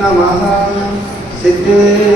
नमः सिद्धेभ्यः।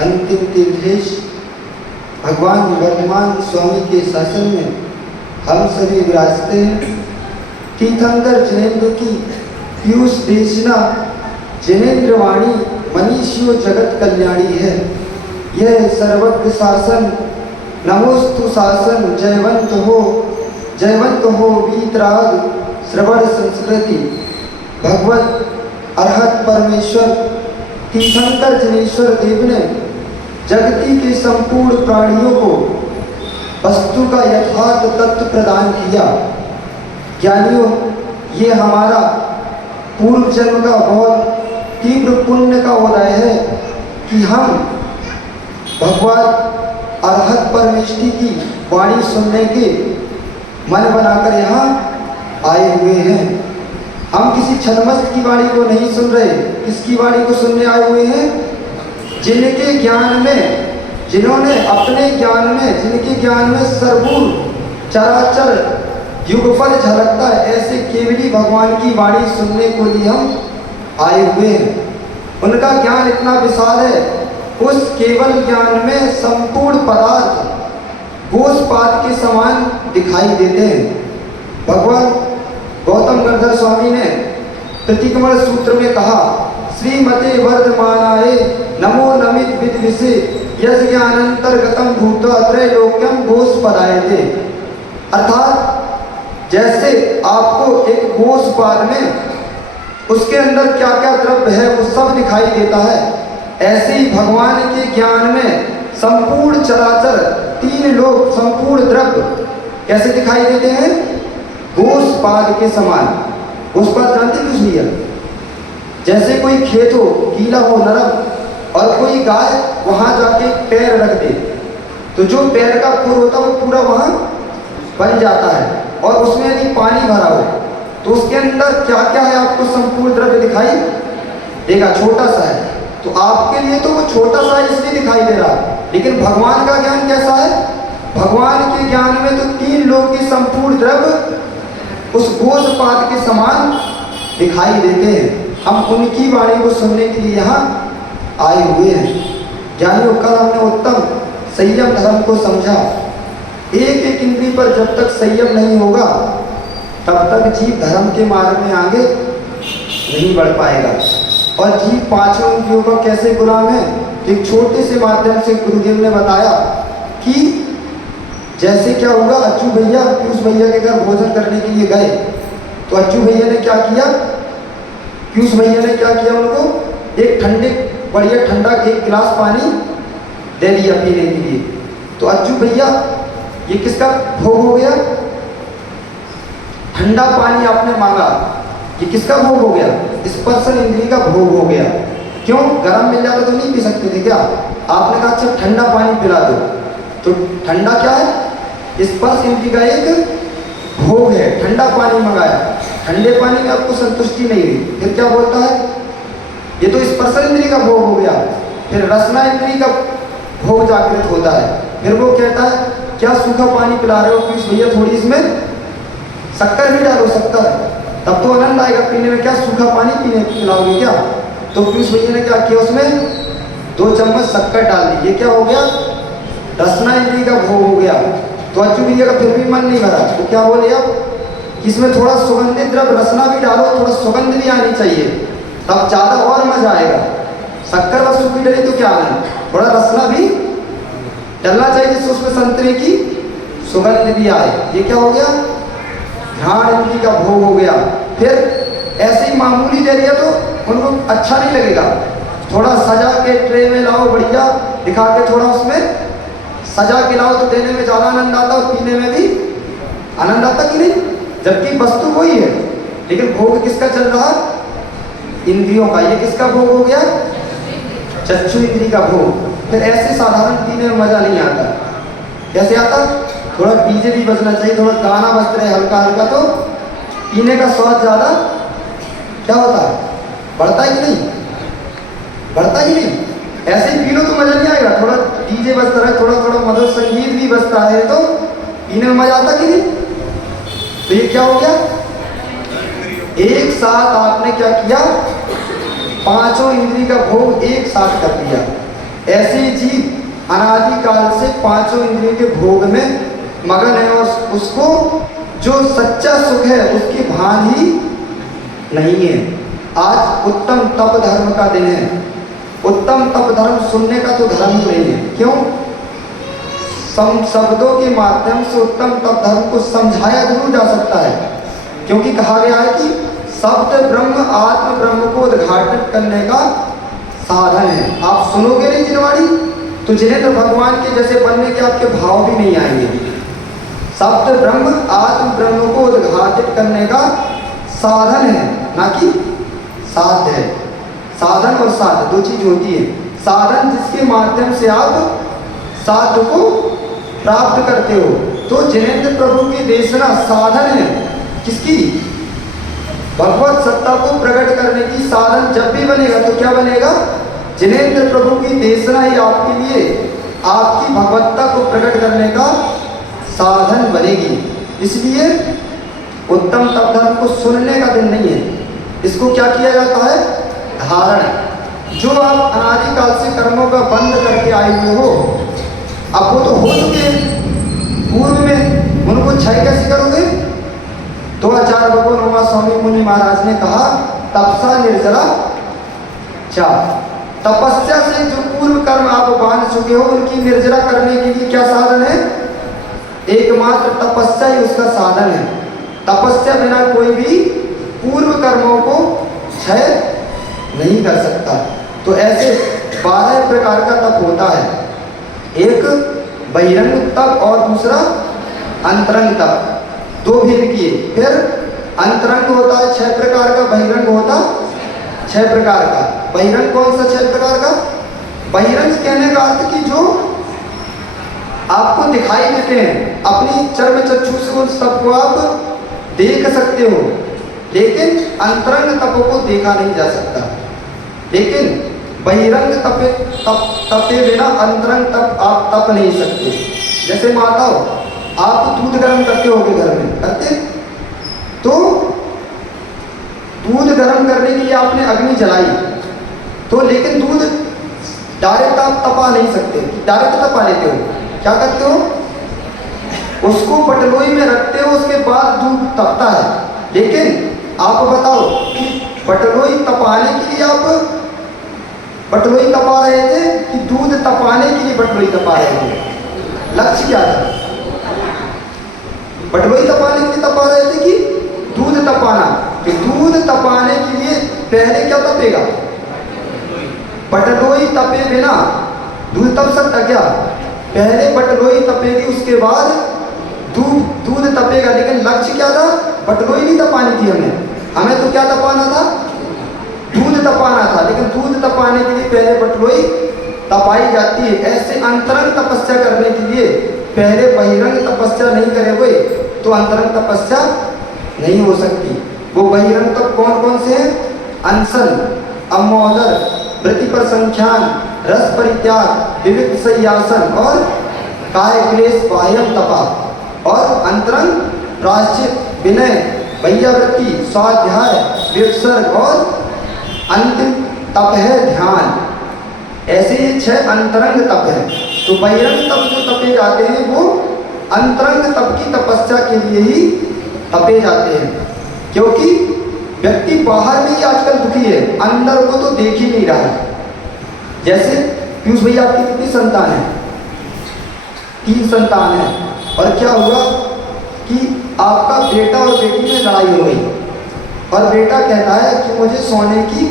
अंतिम तीर्थेश भगवान वर्तमान स्वामी के शासन में हम सभी विराजते हैं। तीर्थंकर जिनेन्द्र की पीयूष देशना जिनेन्द्र वाणी मनीषियो जगत कल्याणी है। यह सर्वज्ञ शासन नमोस्तु शासन जयवंत हो वीतराग श्रवण संस्कृति। भगवत अरहत परमेश्वर तीर्थंकर जिनेश्वर देव ने जगती के संपूर्ण प्राणियों को वस्तु का यथार्थ तत्व प्रदान किया। ज्ञानियों, ये हमारा पूर्व जन्म का बहुत तीव्र पुण्य का उदय है कि हम भगवान अरहत परमेश्वर की वाणी सुनने के मन बनाकर यहाँ आए हुए हैं। हम किसी छद्मस्त की वाणी को नहीं सुन रहे। किसकी वाणी को सुनने आए हुए हैं? जिनके ज्ञान में, जिन्होंने अपने ज्ञान में, जिनके ज्ञान में सर्वूर चराचर युगफल झलकता है, ऐसे केवली भगवान की वाणी सुनने को लिए हम आए हुए हैं। उनका ज्ञान इतना विशाल है, उस केवल ज्ञान में संपूर्ण पदार्थ गोस्पाद के समान दिखाई देते हैं। भगवान गौतम गंधर स्वामी ने प्रतिकमल सूत्र में कहा, श्रीमते वर्धमानाय नमो नमित विद्विषे यज्ञानंतर्गतम भूत त्रैलोक्यम गोस्पदायते। अर्थात जैसे आपको एक गोस्पाद में उसके अंदर क्या क्या द्रव्य है वो सब दिखाई देता है, ऐसे ही भगवान के ज्ञान में संपूर्ण चराचर तीन लोक संपूर्ण द्रव्य कैसे दिखाई देते हैं? गोस्पाद के समान। गोस्पाद जानते कुछ नहीं है? जैसे कोई खेत हो, गीला हो, नरम, और कोई गाय वहां जाके पैर रख दे तो जो पैर का खुर होता है वो पूरा वहां बन जाता है। और उसमें यदि पानी भरा हो तो उसके अंदर क्या क्या है आपको संपूर्ण द्रव्य दिखाई देगा। छोटा सा है तो आपके लिए तो वो छोटा सा इसलिए दिखाई दे रहा है, लेकिन भगवान का ज्ञान कैसा है? भगवान के ज्ञान में तो तीन लोक के संपूर्ण द्रव्य उस गोस्पाद के समान दिखाई देते हैं। हम उनकी वाणी को सुनने के लिए यहाँ आए हुए हैं। ज्ञानियों, कल हमने उत्तम संयम धर्म को समझा। एक एक इंद्रिय पर जब तक संयम नहीं होगा तब तक जीव धर्म के मार्ग में आगे नहीं बढ़ पाएगा। और जीव पांचों इंद्रियों का कैसे गुलाम है? एक छोटे से माध्यम से गुरुदेव ने बताया कि जैसे क्या होगा, अच्चू भैया पीयूष भैया के घर भोजन करने के लिए गए, तो अच्चू भैया ने क्या किया, पीयूष भैया ने क्या किया, उनको एक ठंडे बढ़िया ठंडा एक गिलास पानी दे दिया पीने के लिए। तो अच्चू भैया ये किसका भोग हो गया? ठंडा पानी आपने मांगा, ये किसका भोग हो गया? स्पर्शन इंद्रिय का भोग हो गया। क्यों? गर्म मिल जाता तो नहीं पी सकते थे क्या? आपने कहा अच्छा ठंडा पानी पिला दो, तो ठंडा क्या है? स्पर्श इंद्रिय का एक भोग है। ठंडा पानी मंगाया, ठंडे पानी में आपको संतुष्टि नहीं हुई, फिर क्या बोलता है? ये तो स्पर्शन इंद्रिय का भोग हो गया। फिर रसना इंद्रिय का भोग जागृत होता है। फिर वो कहता है क्या सूखा पानी पिला रहे हो पीयूष भैया, थोड़ी इसमें शक्कर भी डालो, शक्कर, तब तो आनंद आएगा पीने में। क्या सूखा पानी पीने पिलाओगे क्या? तो पीयूष भैया ने क्या किया, उसमें 2 चम्मच शक्कर डाल दी। ये क्या हो गया? रसना इंद्रिय का भोग हो गया। तो अच्चू भैया का फिर भी मन नहीं भरा, तो क्या बोले अब इसमें थोड़ा सुगंधित द्रव्य रसना भी डालो, थोड़ा सुगंध भी आनी चाहिए, तब ज़्यादा और मजा आएगा। शक्कर बस सूखी डली तो क्या आनंद, थोड़ा रसना भी डलना चाहिए जिससे उसमें संतरे की सुगंध भी आए। ये क्या हो गया? घ्राण इंद्रिय का भोग हो गया। फिर ऐसे ही मामूली दे दिया तो उनको अच्छा नहीं लगेगा, थोड़ा सजा के ट्रे में लाओ, बढ़िया दिखा के थोड़ा उसमें सजा के लाओ, तो देने में ज़्यादा आनंद आता और पीने में भी आनंद आता कि नहीं? जबकि वस्तु वही है, लेकिन भोग किसका चल रहा? इंद्रियों का। ये किसका भोग हो गया? चक्षु इंद्रिय का भोग। फिर ऐसे साधारण पीने में मजा नहीं आता। कैसे आता? थोड़ा डीजे भी बजना चाहिए, थोड़ा गाना बजता रहे हल्का हल्का, तो पीने का स्वाद ज़्यादा क्या होता है? बढ़ता है कि नहीं? बढ़ता ही नहीं। ऐसे ही पी लो तो मजा नहीं आएगा, थोड़ा डीजे बजता रहे, थोड़ा थोड़ा मधुर संगीत भी बजता है, तो पीने में मजा आता कि नहीं? तो ये क्या हो गया? एक साथ आपने क्या किया? पांचों इंद्रिय का भोग एक साथ कर दिया। ऐसे जीव अनादिकाल से पांचों इंद्रियों के भोग में मगन है और उसको जो सच्चा सुख है उसकी भान ही नहीं है। आज उत्तम तप धर्म का दिन है। उत्तम तप धर्म सुनने का तो धर्म ही नहीं है। क्यों? शब्दों के माध्यम से उत्तम तप धर्म को समझाया जरूर जा सकता है, क्योंकि कहा गया है कि शब्द ब्रह्म आत्म ब्रह्म को उद्घाटित करने का साधन है। आप सुनोगे नहीं जिनवाणी, तो जिन्हें तो भगवान के जैसे बनने के आपके भाव भी नहीं आएंगे। शब्द ब्रह्म आत्म ब्रह्म को उद्घाटित करने का साधन है, ना कि साध्य है। साधन और साध्य दो चीज होती है। साधन जिसके माध्यम से आप साध्य को प्राप्त करते हो, तो जिनेंद्र प्रभु की देशना साधन है। किसकी? भगवत सत्ता को प्रकट करने की साधन जब भी बनेगा तो क्या बनेगा? जिनेंद्र प्रभु की देशना ही आपके लिए आपकी भगवत्ता को प्रकट करने का साधन बनेगी। इसलिए उत्तम तप धर्म को सुनने का दिन नहीं है, इसको क्या किया जाता है? धारण। जो आप अनादिकाल से कर्मों का बंद करके आए हुए हो, अब वो तो हो चुके पूर्व में, उनको क्षय कैसे करोगे? तो आचार्य भगवान उमा स्वामी मुनि महाराज ने कहा तपसा निर्जरा चा, तपस्या से जो पूर्व कर्म आप बांध चुके हो उनकी निर्जरा करने के लिए क्या साधन है? एकमात्र तपस्या ही उसका साधन है। तपस्या बिना कोई भी पूर्व कर्मों को क्षय नहीं कर सकता। तो ऐसे 12 प्रकार का तप होता है, एक बहिरंग तप और दूसरा अंतरंग तप। दो भेद किए। फिर अंतरंग होता है 6 प्रकार का, बहिरंग होता 6 प्रकार का। बहिरंग कौन सा 6 प्रकार का? बहिरंग कहने का अर्थ कि जो आपको दिखाई देते हैं, अपनी चर्म चक्षु से उन सबको आप देख सकते हो, लेकिन अंतरंग तपों को देखा नहीं जा सकता। लेकिन बहिरंग तपे बिना अंतरंग तप आप तप नहीं सकते। जैसे माताओं, आप दूध गर्म करते होगे घर में, करते? तो दूध गर्म करने के लिए आपने अग्नि जलाई, तो लेकिन दूध डायरेक्ट आप तपा नहीं सकते। डायरेक्ट तपा लेते हो, क्या करते हो? उसको पटलोई में रखते हो, उसके बाद दूध तपता है। लेकिन आप बताओ कि बटलोई तपाने के लिए आप बटलोई तपा रहे थे कि दूध तपाने के लिए बटलोई तपा रहे थे? लक्ष्य क्या था? बटलोई तपाने के लिए तपा रहे थे कि दूध तपाना? तो दूध तपाने के लिए पहले क्या तपेगा? बटलोई तपे बिना दूध तप सकता क्या? पहले बटलोई तपेगी, उसके बाद दूध तपेगा। लेकिन लक्ष्य क्या था? बटलोई नहीं तपानी थी हमें तो क्या तपाना था? दूध तपाना था। लेकिन दूध तपाने के लिए पहले बटलोई तपाई जाती है। ऐसे अंतरंग तपस्या करने के लिए पहले बहिरंग तपस्या नहीं करे हुए तो अंतरंग तपस्या नहीं हो सकती। वो बहिरंग तप कौन कौन से हैं? अनशन, अमोदर, वृत्ति पर संख्यान, रस परित्याग, विविध संयासन और काय क्लेश बाह्यम तपा। और अंतरंग प्रायश्चित, विनय, वैयावृत्ति, स्वाध्याय, विसर्ग और अंतिम तप है ध्यान। ऐसे ये 6 अंतरंग तप है। तो बहिरंग तप जो तपे जाते हैं वो अंतरंग तप की तपस्या के लिए ही तपे जाते हैं। क्योंकि व्यक्ति बाहर में ही आजकल दुखी है, अंदर को तो देख ही नहीं रहा है। जैसे पीयूष भैया, आपकी कितनी संतान है? 3 संतान है। और क्या हुआ कि आपका बेटा और बेटी में लड़ाई हो गई और बेटा कहता है कि मुझे सोने की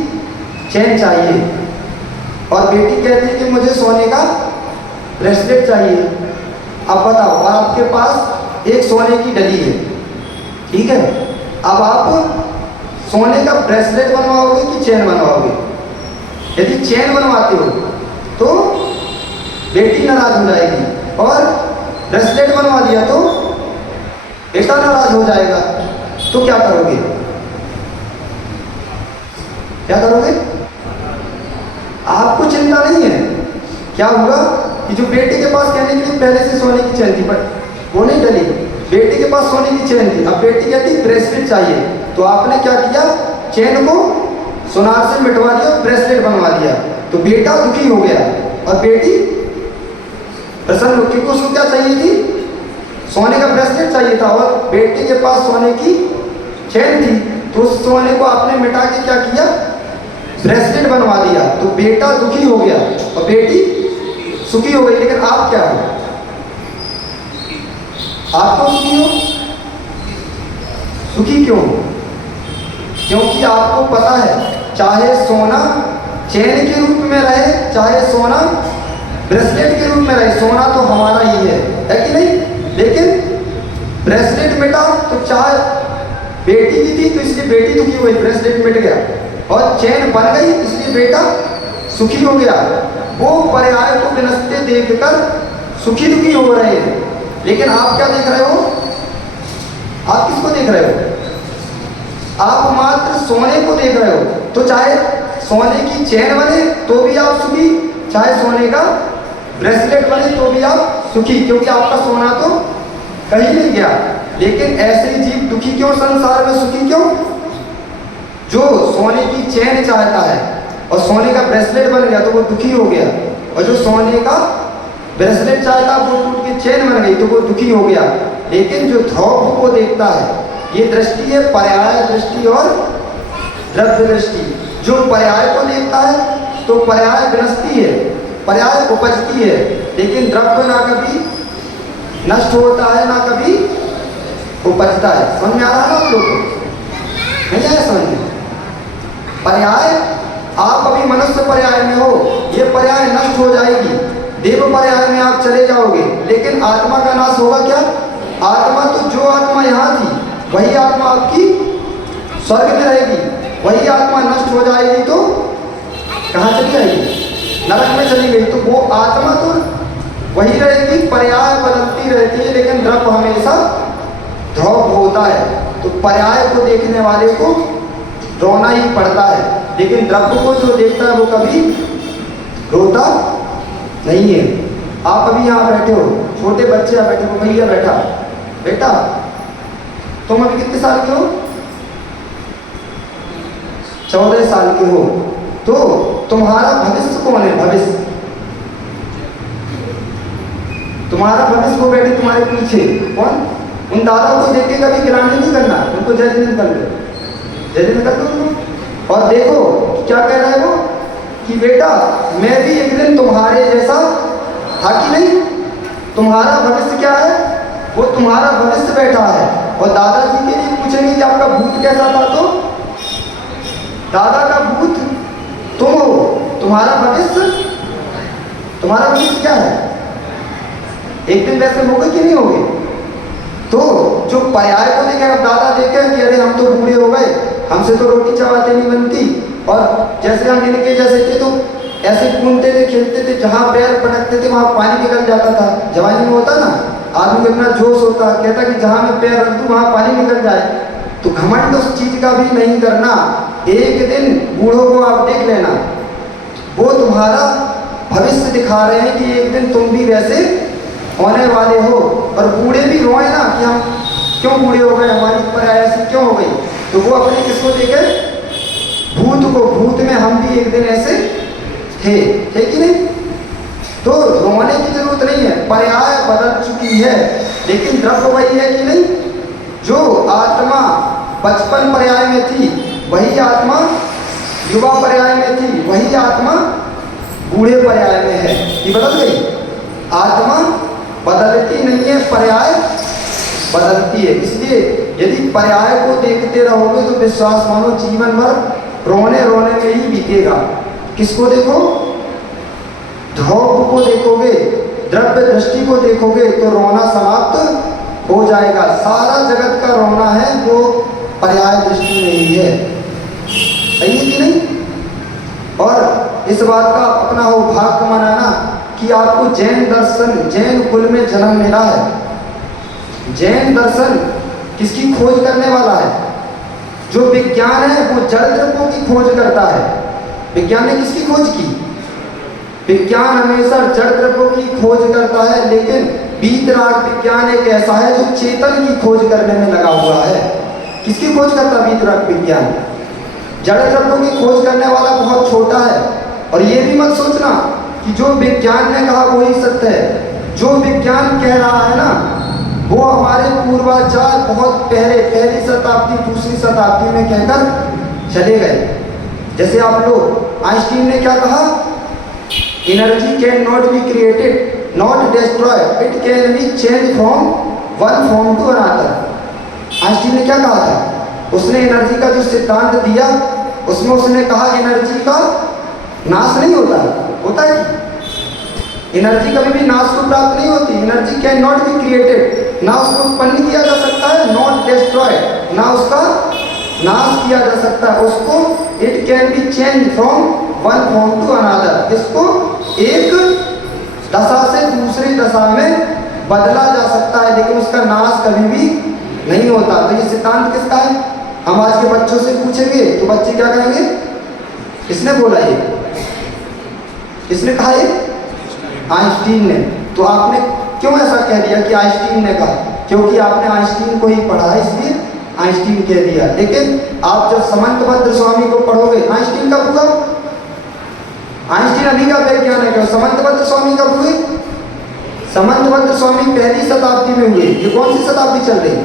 चेन चाहिए और बेटी कहती है कि मुझे सोने का ब्रेसलेट चाहिए। अब बताओ, और आपके पास एक सोने की डली है, ठीक है? अब आप सोने का ब्रेसलेट बनवाओगे कि चेन बनवाओगे? यदि चेन बनवाते हो तो बेटी नाराज हो जाएगी और ब्रेसलेट बनवा दिया तो बेटा नाराज हो जाएगा। तो क्या करोगे? क्या करोगे? आपको चिंता नहीं है। क्या हुआ कि जो बेटे के पास कहने के लिए पहले से सोने की चेन थी पर वो नहीं डली, बेटे के पास सोने की चेन थी, अब बेटी कहती ब्रेसलेट चाहिए, तो आपने क्या किया? चेन को सुनार से मिटवा दिया, ब्रेसलेट बनवा दिया। तो बेटा दुखी हो गया और बेटी प्रसन्न हो, क्योंकि उसको क्या चाहिए थी? सोने का ब्रेसलेट चाहिए था और बेटी के पास सोने की चेन थी। तो उस सोने को आपने मिटा के क्या किया? ब्रेसलेट बनवा दिया। तो बेटा दुखी हो गया और बेटी सुखी हो गई। लेकिन आप क्या हो? आप तो सुखी हो। सुखी क्यों? क्योंकि आपको पता है चाहे सोना चेन के रूप में रहे, चाहे सोना ब्रेसलेट के रूप में रहे, सोना तो हमारा ही है कि नहीं? लेकिन ब्रेसलेट मिटा तो चाहे बेटी की थी तो इसलिए बेटी दुखी हुई, ब्रेसलेट मिट गया, और चेन बन गई इसलिए बेटा सुखी हो गया। वो पर्याय को विनस्ते देखकर सुखी दुखी हो रहे हैं। लेकिन आप क्या देख रहे हो? आप किसको देख रहे हो? आप मात्र सोने को देख रहे हो। तो चाहे सोने की चेन बने तो भी आप सुखी, चाहे सोने का ब्रेसलेट बने तो भी आप सुखी, क्योंकि आपका सोना तो कहीं नहीं गया। लेकिन ऐसे जीव दुखी क्यों? संसार में सुखी क्यों? जो सोने की चेन चाहता है और सोने का ब्रेसलेट बन गया तो वो दुखी हो गया, और जो सोने का ब्रेसलेट चाहता वो टूट के चेन बन गई तो वो दुखी हो गया। लेकिन जो ध्रुव को देखता है, ये दृष्टि है पर्याय दृष्टि और द्रव्य दृष्टि। जो पर्याय को देखता है तो पर्याय विनष्टि है, पर्याय उपजती है, लेकिन द्रव्य ना कभी नष्ट होता है ना कभी उपजता है। समझ में आ रहा है ना आप लोग को? नहीं आया समझ में? पर्याय, आप अभी मनुष्य पर्याय में हो, ये पर्याय नष्ट हो जाएगी, देव पर्याय में आप चले जाओगे, लेकिन आत्मा का नाश होगा क्या? आत्मा तो जो आत्मा यहाँ थी वही आत्मा आपकी स्वर्ग में रहेगी, वही आत्मा नष्ट हो जाएगी तो कहाँ चली जाएगी? नरक में चली गई। तो वो आत्मा तो वही रहेगी, पर्याय बदलती रहती है, लेकिन द्रव्य हमेशा ध्रुव होता है। तो पर्याय को देखने वाले को रोना ही पड़ता है, लेकिन द्रव्य को जो देखता है वो कभी रोता नहीं है। आप अभी यहाँ बैठे हो, छोटे बच्चे यहाँ बैठे हो, भैया बैठा, बेटा तुम अभी कितने साल के हो? 14 साल के हो। तो तुम्हारा भविष्य कौन है? भविष्य, तुम्हारा भविष्य वो बैठे तुम्हारे पीछे, कौन? उन दादा को देख के कभी गिलानी नहीं करना, उनको जज नहीं कर लो, जज नहीं कर लो उनको। और देखो क्या कह रहा है वो कि बेटा मैं भी एक दिन तुम्हारे जैसा था कि नहीं, तुम्हारा भविष्य क्या है, वो तुम्हारा भविष्य बैठा है। और दादाजी के लिए पूछेंगे कि आपका भूत कैसा था, तो दादा का भूत तुम हो, तुम्हारा भविष्य क्या है, एक दिन वैसे होगे कि नहीं होगे। तो जो पर्याय को देखे, अब दादा देखे कि अरे हम तो बूढ़े हो गए, हमसे तो रोटी चबाते नहीं बनती, और जैसे हम इनके जैसे थे तो ऐसे घूमते थे, खेलते थे, जहाँ पैर पटकते थे वहाँ पानी निकल जाता था। जवानी में होता ना, आदमी को इतना जोश होता, कहता कि जहाँ मैं पैर रख दूँ वहाँ पानी निकल जाए। तो घमंड उस चीज का भी नहीं करना। एक दिन बूढ़ों को आप देख लेना, वो तुम्हारा भविष्य दिखा रहे हैं कि एक दिन तुम भी वैसे होने वाले हो। और बूढ़े भी रोए ना कि हम क्यों बूढ़े हो गए, हमारी पर्याय ऐसी क्यों हो गई, तो वो अपने किसको देखे, भूत को, भूत में हम भी एक दिन ऐसे थे कि नहीं। तो रोने की जरूरत नहीं है, पर्याय बदल चुकी है, लेकिन द्रव्य वही है कि नहीं। जो आत्मा बचपन पर्याय में थी वही आत्मा युवा पर्याय में थी, वही आत्मा बूढ़े पर्याय में है। ये बदल गई, आत्मा बदलती नहीं है, पर्याय बदलती है। इसलिए यदि पर्याय को देखते रहोगे तो विश्वास मानो जीवन भर रोने रोने में ही बीतेगा। किसको देखो, ध्रुव को देखोगे, द्रव्य दृष्टि को देखोगे तो रोना समाप्त हो जाएगा। सारा जगत का रोना है वो पर्याय दृष्टि में ही है, सही है कि नहीं। और इस बात का अपना हो भाग्य मनाना कि आपको जैन दर्शन, जैन कुल में जन्म मिला है। जैन दर्शन किसकी खोज करने वाला है, जो विज्ञान है वो जड़ द्रव्यों की खोज करता है। विज्ञान ने किसकी खोज की, विज्ञान हमेशा जड़ द्रव्यों की खोज करता है, लेकिन वीतराग विज्ञान एक ऐसा है जो चेतन की खोज करने में लगा हुआ है। किसकी खोज करता है वीतराग विज्ञान, जड़ द्रव्यों की खोज करने वाला बहुत छोटा है। और ये भी मत सोचना कि जो विज्ञान ने कहा वही सत्य है। जो विज्ञान कह रहा है ना वो हमारे पूर्वाचार बहुत पहले, पहली शताब्दी दूसरी शताब्दी में कहकर चले गए। जैसे आप लोग, आइंस्टीन ने क्या कहा, energy can not be created not destroyed, it can be change from one form to another. Einstein ने क्या कहा था, उसने एनर्जी का जो सिद्धांत दिया उसमें उसने कहा एनर्जी का नाश नहीं होता है। एनर्जी कभी भी नाश को प्राप्त नहीं होती। Energy can not be created, ना उसको उत्पन्न किया जा सकता है, नॉट डिस्ट्रॉयड, ना उसका नाश किया जा सकता है। उसको it can be change from one form to another, इसको एक दशा से दूसरी दशा में बदला जा सकता है, लेकिन उसका नाश कभी भी नहीं होता। तो ये सिद्धांत किसका है, हम आज के बच्चों से पूछेंगे तो बच्चे क्या कहेंगे, किसने बोला ये, किसने कहा ये, आइंस्टीन ने। तो आपने क्यों ऐसा कह दिया कि आइंस्टीन ने कहा, क्योंकि आपने आइंस्टीन को ही पढ़ा है इसलिए आइंस्टीन कह दिया। लेकिन आप जब समंतभद्र स्वामी को पढ़ोगे, आइंस्टीन कब हुआ, आइंस्टीन अभी का वैज्ञानिक है, समंतभद्र स्वामी कब हुए, समंतभद्र स्वामी पहली शताब्दी में हुए। ये कौन सी शताब्दी चल रही,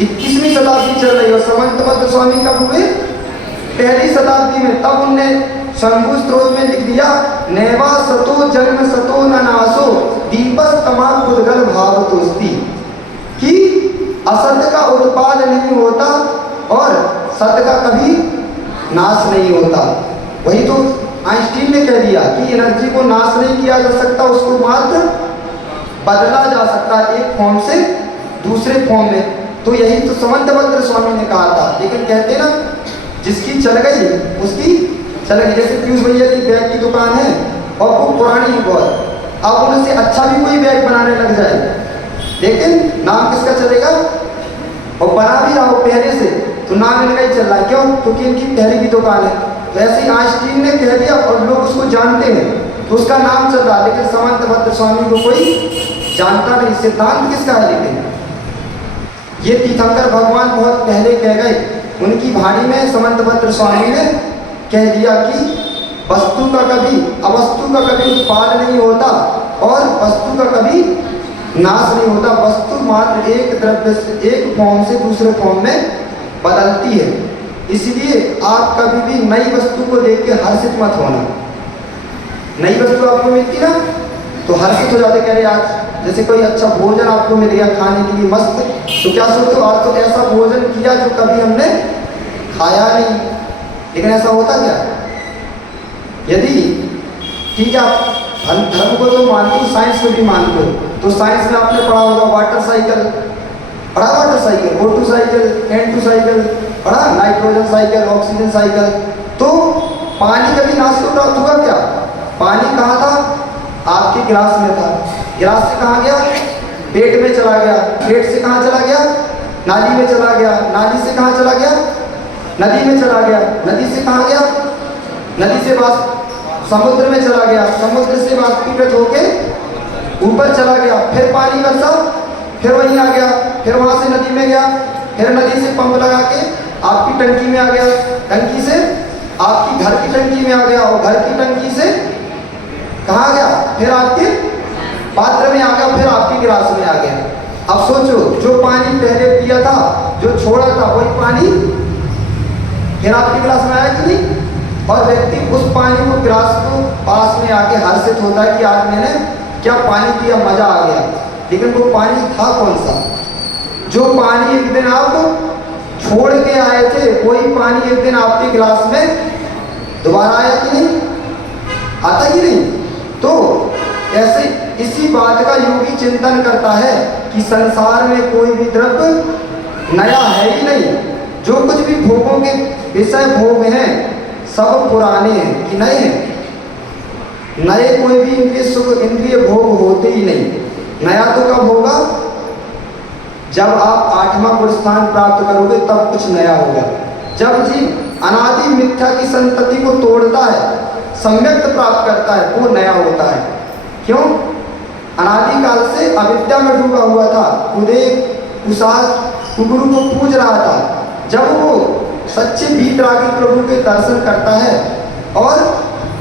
21वीं शताब्दी चल रही है। और समंतभद्र स्वामी कब हुए, पहली शताब्दी में। तब उनने शंभु स्त्रोत में लिख दिया, नैवा सतो जन्म सतो न नासो दीपस तमा पुद्गल भाव तोस्ती, कि असत्य का उत्पाद नहीं होता और सत्य का कभी नाश नहीं होता। वही तो आइंस्टीन ने कह दिया कि एनर्जी को नाश नहीं किया जा सकता, उसको मात्र बदला जा सकता है एक फॉर्म से दूसरे फॉर्म में। तो यही तो समंतभद्र स्वामी ने कहा था। लेकिन कहते ना, जिसकी चल गई उसकी चल गई। जैसे पीयूष भैया की बैग की दुकान है और वो पुरानी बहुत, अब उनसे अच्छा भी कोई बैग बनाने लग जाए, लेकिन नाम किसका चलेगा, और बना भी रहा हो पहले से तो नाम इनका ही चल रहा है। क्यों, क्योंकि इनकी पहली की दुकान है। वैसे ही आइंस्टीन ने कह दिया और लोग उसको जानते हैं तो उसका नाम चल रहा है, लेकिन समंतभद्र स्वामी को कोई जानता नहीं। सिद्धांत किसका है, लेकिन ये तीर्थंकर भगवान बहुत पहले कह गए, उनकी वाणी में समंतभद्र स्वामी ने कह दिया कि वस्तु का कभी अवस्तु का कभी उत्पाद नहीं होता और वस्तु का कभी नाश नहीं होता, वस्तु मात्र एक द्रव्य से, एक फॉर्म से दूसरे फॉर्म में बदलती है। इसलिए आप कभी भी नई वस्तु को देख के हर्षित मत होना। नई वस्तु आपको मिलती ना तो हर्षित हो जाते, कह रहे आज जैसे कोई अच्छा भोजन आपको मिल गया खाने के लिए मस्त, तो क्या सोचते हो आज तो ऐसा भोजन किया जो कभी हमने खाया नहीं। लेकिन ऐसा होता क्या? यदि ठीक है आप धर्म को तो मानते हो, साइंस को भी मानते हो, तो साइंस में आपने पढ़ा होगा वाटर साइकिल, पढ़ा water cycle, O2 cycle, N2 cycle, पढ़ा नाइट्रोजन साइकिल, ऑक्सीजन साइकिल। तो पानी कभी नाश को प्राप्त हुआ क्या? पानी कहाँ था? आपके गिलास में था, गिलास से कहाँ गया? पेट में चला गया, पेट से कहाँ चला गया? नाली में चला गया, नाली से कहाँ चला गया? नदी में चला गया, नदी से कहाँ गया? नदी से समुद्र में चला गया, समुद्र से वाष्पीकृत होके ऊपर चला गया, फिर पानी बरसा, फिर वहीं आ गया, फिर वहाँ से नदी में गया, फिर नदी से पंप लगा के आपकी टंकी में आ गया, टंकी से आपकी घर की टंकी में आ गया, और घर की टंकी से कहाँ गया? फिर आपके पात्र में आ गया, फिर आपके गिलास में आ गया। अब सोचो जो पानी पहले पिया था, जो छोड़ा था, वही पानी फिर आपके गिलास में आया कि नहीं? और व्यक्ति उस पानी को गिलास को पास में आके हर्षित होता है कि आज मैंने क्या पानी पिया, मजा आ गया। लेकिन वो पानी था कौन सा? जो पानी एक दिन आप छोड़ के आए थे, वही पानी एक दिन आपके गिलास में दोबारा आया कि नहीं? आता कि नहीं? तो ऐसे इसी बात का योगी चिंतन करता है कि संसार में कोई भी द्रव्य नया है ही नहीं। जो कुछ भी भोगों के विषय भोग हैं सब पुराने हैं कि नए हैं? नए कोई भी इनके सुख इंद्रिय भोग होते ही नहीं। नया तो कब होगा? जब आप 8वां पुरुष स्थान प्राप्त करोगे तब कुछ नया होगा। जब जीव अनादि मिथ्या की संतति को तोड़ता है, सम्यक्त प्राप्त करता है, वो नया होता है। क्यों? अनादि काल से अविद्या में डूबा हुआ था, गुरु को पूज रहा था। जब वो सच्चे वीतरागी प्रभु के दर्शन करता है और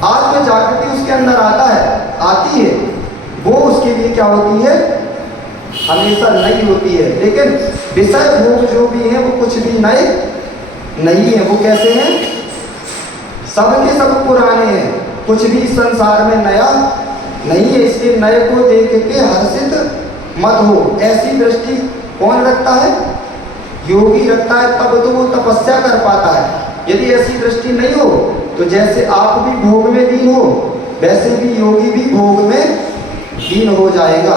आत्म जागृति उसके अंदर आती है, वो उसके लिए क्या होती है? हमेशा नई होती है। लेकिन विषय भोग जो भी हैं वो कुछ भी नए नहीं है। वो कैसे हैं? सब के सब पुराने हैं, कुछ भी संसार में नया नहीं है। इसलिए नए को देख के हर्षित मत हो। ऐसी दृष्टि कौन रखता है? योगी रखता है, तब तो वो तपस्या कर पाता है। यदि ऐसी दृष्टि नहीं हो तो जैसे आप भी भोग में लीन हो, वैसे भी योगी भी भोग में लीन हो जाएगा।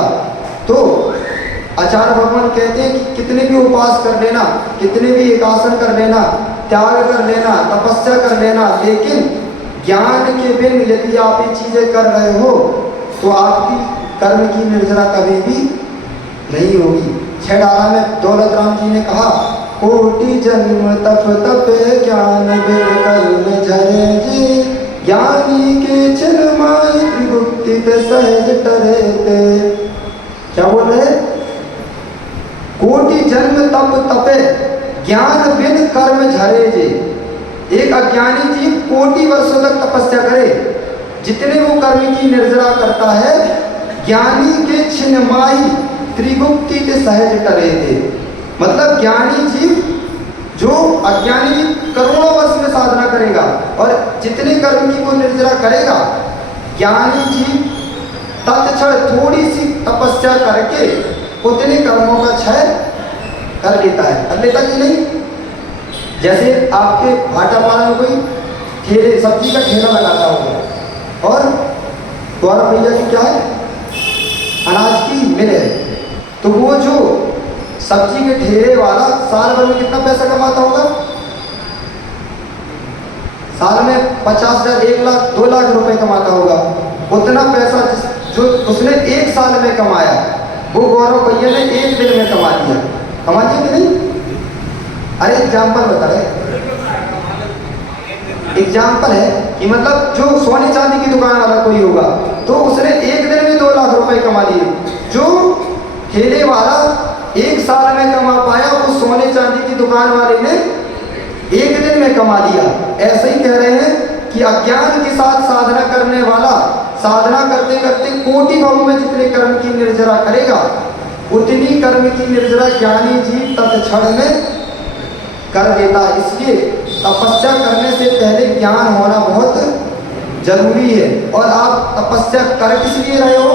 तो आचार्य भगवान कहते हैं कि कितने भी उपास कर लेना, कितने भी एकासन कर लेना, त्याग कर लेना, तपस्या कर लेना, लेकिन ज्ञान के बिन यदि आप ये चीजें कर रहे हो तो आपकी कर्म की निर्जरा कभी भी नहीं होगी। 6:18 में दौलत राम जी ने कहा, कोटि जन्म तप तपे ज्ञान बिन कर्म झरे जी, ज्ञानी के छिन माई त्रिगुप्ति पे सहज टरे ते। क्या बोल रहे? कोटि जन्म तप तपे ज्ञान बिन कर्म झरे जी। एक अज्ञानी जीव कोटि वर्षों तक तपस्या करे, जितने वो कर्म की निर्जरा करता है, ज्ञानी के छिन माई त्रिगुप्ति के सहज टरे थे। मतलब ज्ञानी जीव जो अज्ञानी जीव करोड़ों वर्ष में साधना करेगा और जितने कर्म की वो निर्जरा करेगा, ज्ञानी जीव तत्क्षण थोड़ी सी तपस्या करके उतने कर्मों का क्षय कर लेता है। कर लेता कि नहीं? जैसे आपके भाटापारा में कोई ठेले सब्जी का ठेला लगाता होगा और गौरव भैया की क्या है? अनाज की मिल है। तो वो जो सब्जी के ठेले वाला साल भर में कितना पैसा कमाता होगा? साल में 50,000, 1 लाख, 2 लाख रुपए कमाता होगा। उतना पैसा जो उसने 1 साल में कमाया, वो गौरव भैया ने 1 दिन में कमा लिया। कमा लिया कि नहीं? अरे एग्जाम्पल बता रहे, एग्जाम्पल है कि मतलब जो सोने चांदी की दुकान वाला कोई होगा तो उसने 1 दिन में 2 लाख रुपए कमा लिए। जो ठेले वाला 1 साल में कमा पाया, वो सोने चांदी की दुकान वाले ने 1 दिन में कमा लिया। ऐसे ही कह रहे हैं कि अज्ञान के साथ साधना करने वाला साधना करते करते कोटि भावों में जितने कर्म की निर्जरा करेगा, उतनी कर्म की निर्जरा ज्ञानी जीव तत्क्षण में कर देता है। इसलिए तपस्या करने से पहले ज्ञान होना बहुत जरूरी है। और आप तपस्या कर किस लिए रहे हो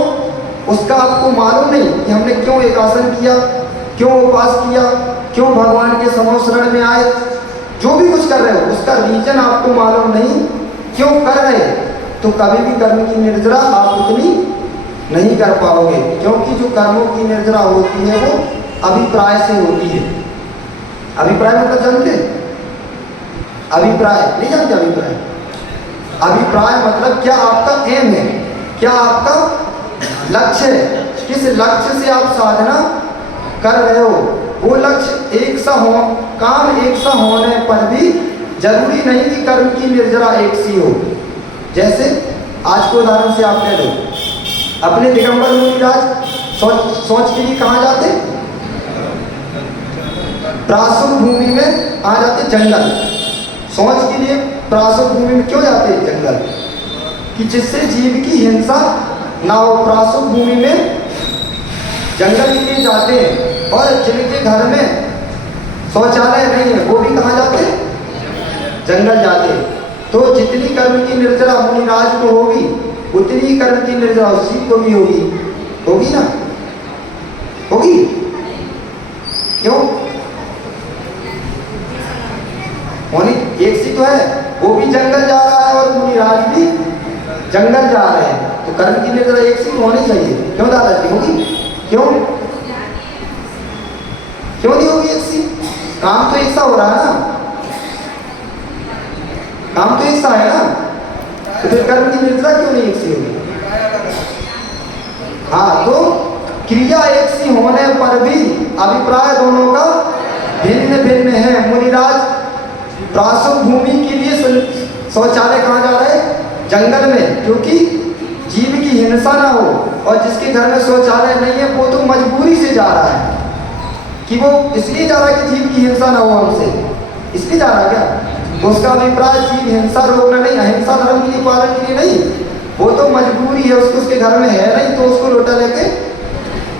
उसका आपको मालूम नहीं कि हमने क्यों एक आसन किया, क्यों उपास किया, क्यों भगवान के समूह शरण में आए, जो भी कुछ कर रहे हो उसका रीजन आपको मालूम नहीं क्यों कर रहे, तो कभी भी कर्म की निर्जरा आप उतनी नहीं कर पाओगे। क्योंकि जो कर्मों की निर्जरा होती है वो अभिप्राय से होती है। अभिप्राय मतलब जानते? अभिप्राय नहीं जानते? अभिप्राय, अभिप्राय मतलब क्या आपका एम है, क्या आपका लक्ष्य है, किस लक्ष्य से आप साधना कर रहे हो। वो लक्ष्य एक सा हो, काम एक सा होने पर भी जरूरी नहीं कि कर्म की निर्जरा एक सी हो। जैसे आज को उदाहरण से आप ले लो, अपने दिगंबर मुनिराज सोच के लिए कहाँ जाते? प्रासुर भूमि में आ जाते, जंगल। सोच के लिए प्रासुर भूमि में क्यों जाते? जंगल, कि जिससे जीव की हिंसा ना हो। प्रासुर भूमि में जंगल के लिए जाते हैं। और जिनके घर में शौचालय नहीं है वो भी कहाँ जाते? जंगल जाते। तो जितनी कर्म की निर्जरा मुनिराज को होगी उतनी कर्म की निर्जरा उस जीव को भी होगी। होगी ना? होगी? क्यों होनी? एक सी तो है, वो भी जंगल जा रहा है और मुनिराज भी जंगल जा रहे हैं, तो कर्म की निर्जरा एक सी होनी चाहिए। क्यों दादाजी? होगी? क्यों क्यों नहीं होगी एक सी? काम तो एक सा हो रहा है ना, काम तो एक सा है ना, तो फिर कर्म की निर्जरा क्यों नहीं एक सी होगी? हाँ, तो क्रिया एक सी होने पर भी अभिप्राय दोनों का भिन्न भिन्न है। मुनिराज प्रासुर भूमि के लिए शौचालय कहाँ जा रहे हैं? जंगल में, क्योंकि जीव की हिंसा ना हो। और जिसके घर में शौचालय नहीं है वो तो मजबूरी से जा रहा है, कि वो इसलिए जा रहा है कि जीव की हिंसा ना हो हमसे, इसलिए जा रहा है क्या? तो उसका अभिप्राय जीव हिंसा रोकना नहीं, अहिंसा धर्म के लिए पालन के लिए नहीं, वो तो मजबूरी है, उसको उसके घर में है नहीं तो उसको लोटा लेके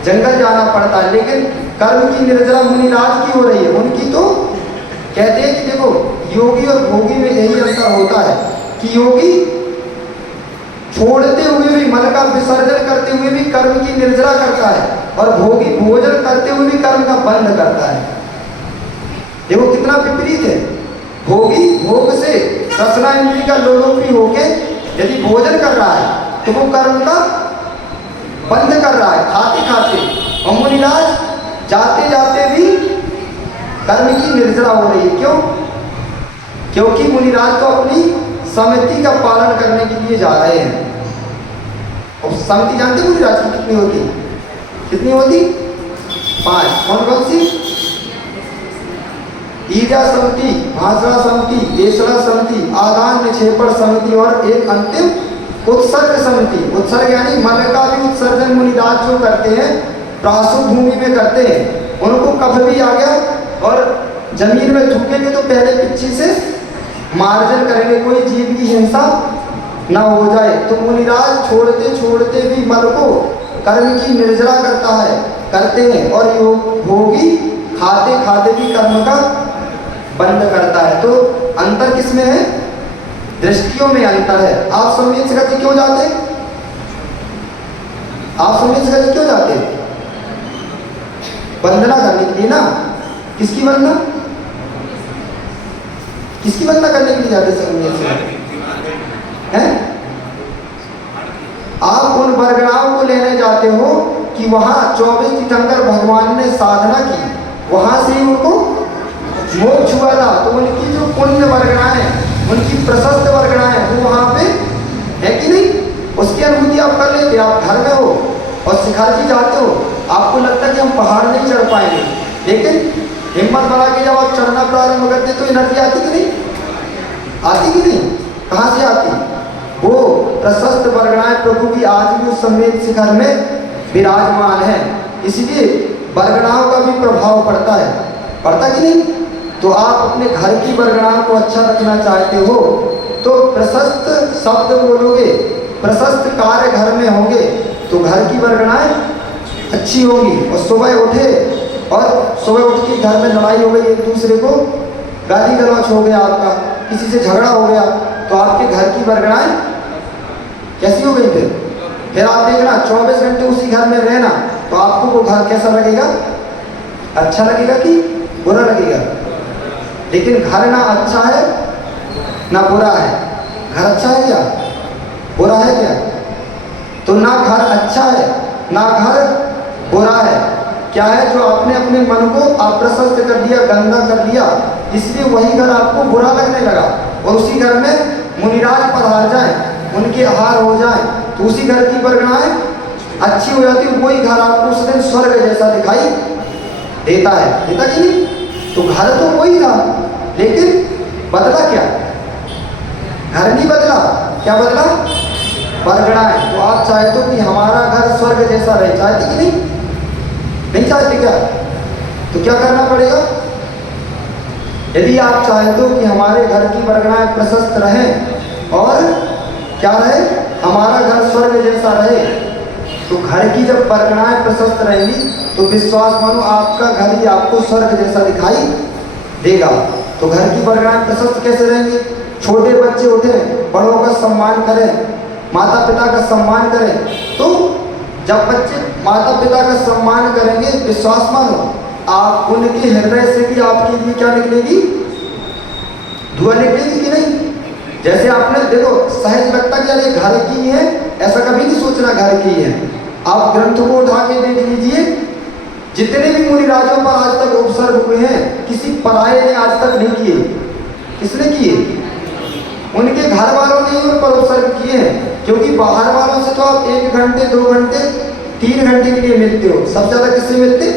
जंगल जाना पड़ता है। लेकिन कर्म की निर्जरा मुनिराज की हो रही है, उनकी तो कहते हैं कि देखो योगी और भोगी में यही अंतर होता है कि योगी छोड़ते हुए भी, मन का विसर्जन करते हुए भी कर्म की निर्जरा करता है, और भोगी भोजन करते हुए भी कर्म का बंध करता है। देखो कितना विपरीत है। भोगी भोग से रसना इंद्रिय का लोलोपी होके यदि भोजन कर रहा है तो वो कर्म का बंद कर रहा है खाते खाते, और मुनिराज जाते जाते भी कर्म की निर्जरा हो रही है। क्यों? क्योंकि मुनिराज तो अपनी समिति का पालन करने के लिए जा रहे हैं। और समिति जानते हैं मुनिराज की कितनी होती? कितनी होती? 5। कौन कौन सी? ईजा समिति, भाषणा समिति, देशना समिति, आदान निक्षेपण समिति और एक अंतिम उत्सर्ग समिति। उत्सर्ग यानी मन का भी उत्सर्जन मुनिराज जो करते हैं प्रासुर भूमि में करते हैं। उनको कब भी आ गया और जमीन में झुकेंगे तो पहले पीछे से मार्जन करेंगे, कोई जीव की हिंसा ना हो जाए। तो मुनिराज छोड़ते छोड़ते भी मन को कर्म की निर्जरा करते हैं, और योग भोगी खाते खाते भी कर्म का बंद करता है। तो अंतर किसमें है? दृष्टियों में अंतर है। आप सम्यक जगत क्यों जाते? आप सम्यक जगत क्यों जाते? वंदना करने के लिए ना। किसकी वंदना? किसकी वंदना करने के लिए जाते सम्यक जगत? हैं? आप उन वर्गणाओं को लेने जाते हो कि वहां 24 तीर्थंकर भगवान ने साधना की, वहां से ही उनको मोक्ष हुआ था। तो उनकी जो पुण्य वर्गणाएं, उनकी प्रशस्त वर्गणाएं वो वहां पे है कि नहीं? उसकी अनुभूति आप कर लेते। आप घर में हो और शिखर जी जाते हो, आपको लगता है कि हम पहाड़ नहीं चढ़ पाएंगे, लेकिन हिम्मत बना के जब आप चढ़ना प्रारंभ करते तो एनर्जी आती कि नहीं? आती कि नहीं? कहाँ से आती? वो प्रशस्त वर्गणाएं प्रभु की आज भी उस सम्मेद शिखर में विराजमान है। इसलिए वर्गणाओं का भी प्रभाव पड़ता है। पड़ता कि नहीं? तो आप अपने घर की वर्गणाओं को अच्छा रखना चाहते हो तो प्रशस्त शब्द बोलोगे, प्रशस्त कार्य घर में होंगे तो घर की वर्गणाएं अच्छी होगी। और सुबह उठे और सुबह उठ के घर में लड़ाई हो गई, एक दूसरे को गाली गलौच हो गया, आपका किसी से झगड़ा हो गया, तो आपके घर की वर्गणाएं कैसी हो गई? फिर आप देखना 24 घंटे उसी घर में रहना, तो आपको वो घर कैसा लगेगा? अच्छा लगेगा कि बुरा लगेगा? लेकिन घर ना अच्छा है ना बुरा है। घर अच्छा है क्या? बुरा है क्या? तो ना घर अच्छा है ना घर बुरा है। क्या है? जो आपने अपने मन को अप्रशस्त कर दिया, गंदा कर दिया, इसलिए वही घर आपको बुरा लगने लगा। और उसी घर में मुनिराज पधार जाए, उनके आहार हो जाए, तो उसी घर की वर्गणाएं अच्छी हो जाती। वही घर आपको उस दिन स्वर्ग जैसा दिखाई देता है, देता कि नहीं? तो घर तो वही था, लेकिन बदला क्या? घर नहीं बदला, क्या बदला? वर्गणाएं। तो आप चाहते हो कि हमारा घर स्वर्ग जैसा रहे, चाहते कि नहीं? नहीं चाहते क्या? तो क्या करना पड़ेगा? यदि आप चाहते हो कि हमारे घर की वर्गणाएं प्रशस्त रहें और क्या रहे, हमारा घर स्वर्ग जैसा रहे, तो घर की जब वर्गणाएं प्रशस्त रहेंगी तो विश्वास मानो आपका घर ही आपको स्वर्ग जैसा दिखाई देगा। तो घर की वर्गणाएं प्रशस्त कैसे रहेंगी? छोटे बच्चे उठे, बड़ों का सम्मान करें, माता पिता का सम्मान करें। तो जब बच्चे माता पिता का सम्मान करेंगे, विश्वास मानो आप उनके हृदय से भी आपके लिए क्या निकलेगी? धुआं निकलेगी कि नहीं? जैसे आपने देखो, सहज लगता कि अरे घर की है, ऐसा कभी नहीं सोचना घर की है। आप ग्रंथ को उठा के देख लीजिए, जितने भी मुनिराजों पर आज तक उपसर्ग हुए हैं, किसी पराये ने आज तक नहीं किए। किसने किए? उनके घर वालों ने उन पर उपसर्ग किए हैं। क्योंकि बाहर वालों से तो आप 1 घंटे 2 घंटे 3 घंटे के लिए मिलते हो, सबसे ज्यादा किससे मिलते?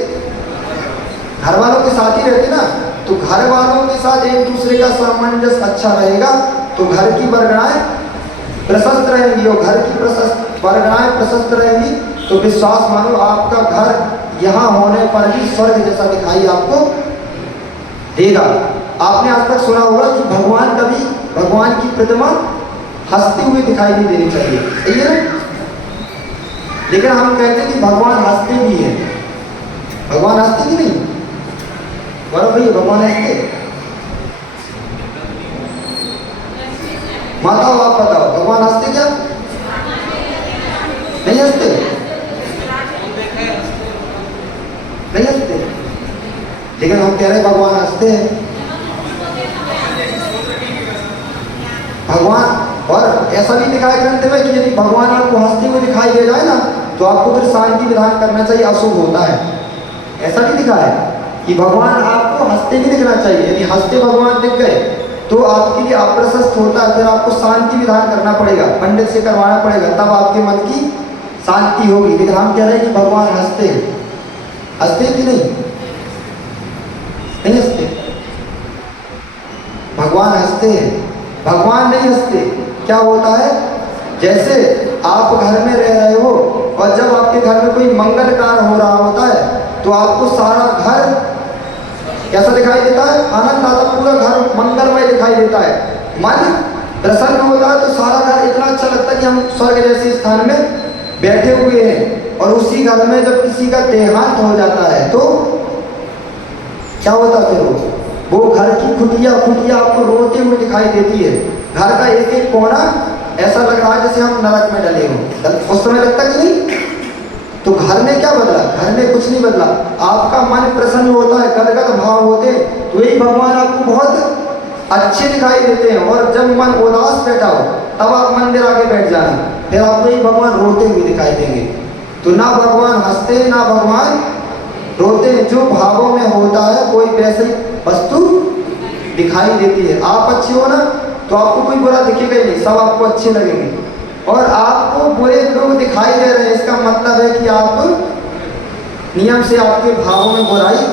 घर वालों के साथ ही रहते ना। तो घर वालों के साथ एक दूसरे का सामंजस्य अच्छा रहेगा तो घर की वर्गणाएं प्रशस्त रहेंगी। और घर की वर्गणाएं प्रशस्त रहेंगी तो विश्वास मानो आपका घर यहाँ होने पर भी स्वर्ग जैसा दिखाई आपको देगा। आपने आज तक सुना होगा कि भगवान की प्रतिमा हंसते हुए दिखाई नहीं देनी चाहिए, सही है ना? लेकिन हम कहते हैं कि भगवान हंसते भी हैं। भगवान हंसते कि नहीं? बोलो भैया, भगवान हंसते? माता आप बताओ, भगवान हंसते क्या? नहीं हंसते? नहीं हंसते? लेकिन हम कह रहे हैं भगवान हंसते हैं। भगवान, और ऐसा भी लिखा है ग्रंथ में कि यदि भगवान आपको हंसते हुए दिखाई दे जाए ना, तो आपको फिर शांति विधान करना चाहिए, अशुभ होता है। ऐसा भी लिखा है कि भगवान आपको हंसते नहीं दिखना चाहिए। यदि हंसते भगवान दिख गए तो आपके लिए अप्रशस्त होता है, फिर आपको शांति विधान करना पड़ेगा, पंडित से करवाना पड़ेगा, तब आपके मन की शांति होगी। लेकिन हम कह रहे हैं कि भगवान हंसते हैं। हंसते कि नहीं? नहीं हंसते? भगवान हंसते हैं। भगवान नहीं हंसते। क्या होता है? जैसे आप घर में रह रहे हो और जब आपके घर में कोई मंगल कार्य हो रहा होता है तो आपको सारा घर कैसा दिखाई देता है? आनंद आता, पूरा घर मंगलमय दिखाई देता है। मन प्रसन्न होता है तो सारा घर इतना अच्छा लगता है कि हम स्वर्ग जैसे स्थान में बैठे हुए हैं। और उसी घर में जब किसी का देहांत हो जाता है तो क्या होता है? फिर वो घर की खुटिया आपको रोते हुए दिखाई देती है। घर का एक एक कोना ऐसा लग रहा है जैसे हम नरक में डले हों। उस समय लगता कि नहीं? तो घर में क्या बदला? घर में कुछ नहीं बदला। आपका मन प्रसन्न होता है, गदगद भाव होते, तो यही भगवान आपको बहुत अच्छे दिखाई देते हैं। और जब मन उदास बैठा हो तब आप मंदिर आके बैठ जाना, फिर आपको यही भगवान रोते हुए दिखाई देंगे। तो ना भगवान हंसते ना भगवान रोते हैं। जो भावों में होता है कोई वैसी वस्तु दिखाई देती है। आप अच्छे हो ना तो आपको कोई बुरा दिखेगा ही नहीं, सब आपको अच्छे लगेंगे। और आपको बुरे लोग दिखाई दे रहे हैं, इसका मतलब है कि आप नियम से आपके भावों में बुराई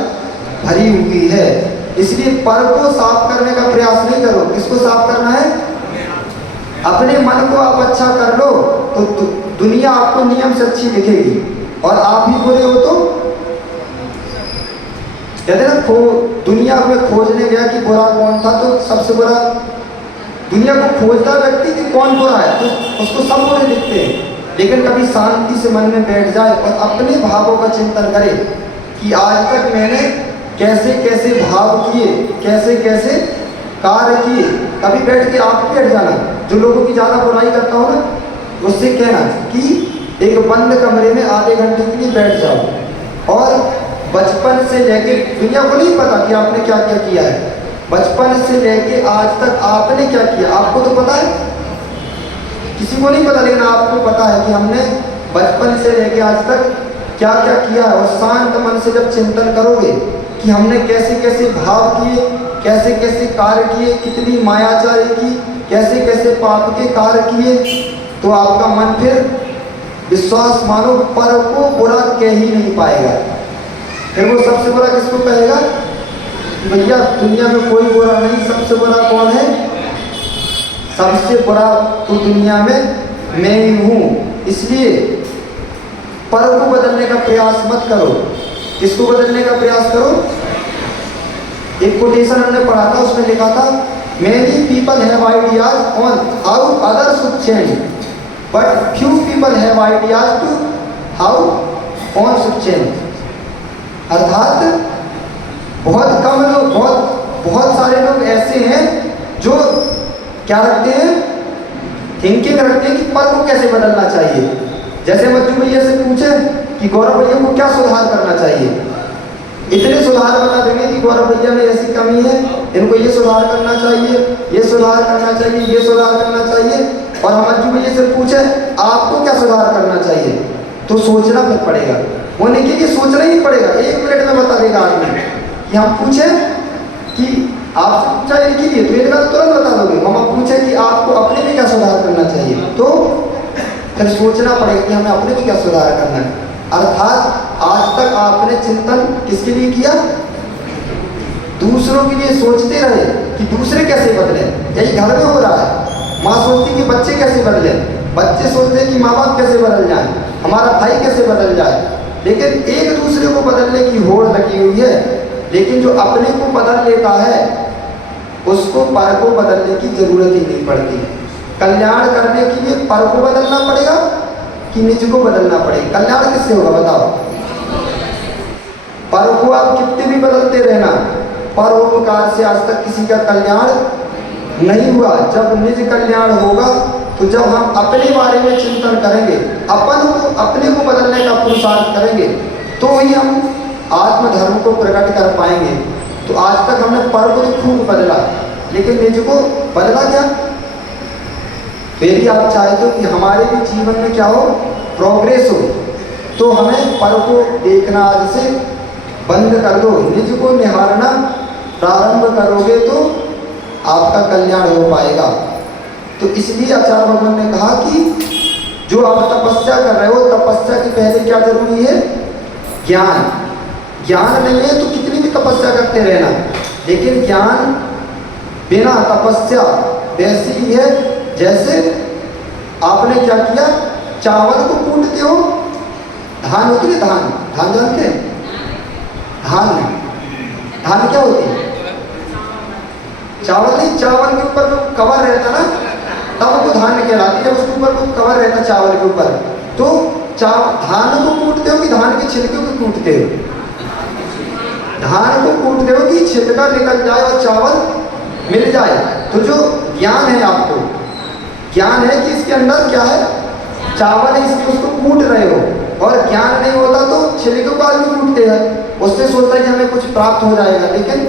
भरी हुई है। इसलिए पर को साफ करने का प्रयास नहीं करो। किसको साफ करना है? अपने मन को आप अच्छा कर लो तो दुनिया आपको नियम से अच्छी दिखेगी। और आप भी बुरे हो तो कहते ना, दुनिया में खोजने गया कि बुरा कौन था, तो सबसे बुरा दुनिया को खोजता व्यक्ति कि कौन बुरा है, तो उसको सब बुरे दिखते हैं। लेकिन कभी शांति से मन में बैठ जाए और अपने भावों का चिंतन करे कि आज तक मैंने कैसे कैसे भाव किए, कैसे कैसे कार्य किए। कभी बैठ के आप बैठ जाना, जो लोगों की ज़्यादा बुराई करता हो ना, उससे कहना कि एक बंद कमरे में आधे घंटे के लिए बैठ जाओ और बचपन से लेके, दुनिया को नहीं पता कि आपने क्या क्या किया है, बचपन से लेके आज तक आपने क्या किया आपको तो पता है, किसी को नहीं पता, लेकिन आपको पता है कि हमने बचपन से लेके आज तक क्या क्या किया है। और शांत मन से जब चिंतन करोगे कि हमने कैसे कैसे भाव किए, कैसे कैसे कार्य किए, कितनी मायाचारी की, कैसे कैसे पाप के कार्य किए, तो आपका मन फिर विश्वास मानो पर को बुरा कह ही नहीं पाएगा। फिर वो सबसे बुरा किसको कहेगा कि भैया दुनिया में कोई बुरा नहीं, सबसे बुरा कौन है, सबसे बुरा तो दुनिया में मैं ही हूँ। इसलिए पर को बदलने का प्रयास मत करो। किसको बदलने का प्रयास करो? एक कोटेशन हमने पढ़ा था, उसमें लिखा था many people have ideas on how others should change but few people have ideas to how on should change. अर्थात बहुत कम लोग, बहुत सारे लोग ऐसे हैं जो क्या रखते हैं, थिंकिंग रखते हैं कि पर को कैसे बदलना चाहिए। जैसे मज्जू भैया से पूछे कि गौरव भैया को क्या सुधार करना चाहिए, इतने सुधार बता देंगे कि गौरव भैया में ऐसी कमी है, इनको ये सुधार करना चाहिए, ये सुधार करना चाहिए, ये सुधार करना चाहिए। और हम मज्जू भैया से पूछे आपको क्या सुधार करना चाहिए, तो सोचना फिर पड़ेगा, होने के लिए सोचना ही पड़ेगा। 1 मिनट में बता देगा आदमी। कि हम पूछे कि आपसे पूछा एक ही लिए तो एक बात तुरंत बता दोगे, हम पूछे कि आपको अपने में क्या सुधार करना चाहिए, तो फिर सोचना पड़ेगा कि हमें अपने में क्या सुधार करना है। अर्थात आज तक आपने चिंतन किसके लिए किया, दूसरों के लिए सोचते रहे कि दूसरे कैसे बदले। यही घर में हो रहा है, माँ सोचती कि बच्चे कैसे बदले, बच्चे सोचते हैं कि माँ बाप कैसे बदल जाए, हमारा भाई कैसे बदल जाए। लेकिन एक दूसरे को बदलने की होड़ लगी हुई है, लेकिन जो अपने को बदल लेता है उसको पर को बदलने की जरूरत ही नहीं पड़ती। कल्याण करने के लिए पर को बदलना पड़ेगा कि निज को बदलना पड़ेगा। कल्याण किससे होगा बताओ? पर को आप कितने भी बदलते रहना, परोपकार से आज तक किसी का कल्याण नहीं हुआ। जब निज कल्याण होगा तो जब हम अपने बारे में चिंतन करेंगे, अपने को बदलने का पुरुषार्थ करेंगे, तो ही हम आत्मधर्म को प्रकट कर पाएंगे। तो आज तक हमने पर को खूब बदला, लेकिन निज को बदला क्या? तो यदि आप चाहते हो कि हमारे भी जीवन में क्या हो, प्रोग्रेस हो, तो हमें पर को देखना आज से बंद कर दो, निज को निहारना प्रारंभ करोगे तो आपका कल्याण हो पाएगा। तो इसलिए आचार्य भगवान ने कहा कि जो आप तपस्या कर रहे हो, तपस्या के पहले क्या जरूरी है? ज्ञान। ज्ञान नहीं है तो कितनी भी तपस्या करते रहना, लेकिन ज्ञान बिना तपस्या वैसी ही है जैसे आपने क्या किया, चावल को कूटते हो, धान होती है, धान जानते हैं? धान क्या होती है? चावल नहीं, चावल के ऊपर जो कवर रहता ना, तब वो धान कहलाती है। जब उसके ऊपर वो कवर रहता चावल के ऊपर, तो धान को कूटते हो कि धान के छिलके को कूटते हो? धान को कूटते हो कि छिलका निकल जाए और चावल मिल जाए। तो जो ज्ञान है, आपको ज्ञान है कि इसके अंदर क्या है, चावल है, इसलिए उसको कूट रहे हो। और ज्ञान नहीं होता तो छिलके को आदमी कूटते हैं, उससे सोचता है कि हमें कुछ प्राप्त हो जाएगा, लेकिन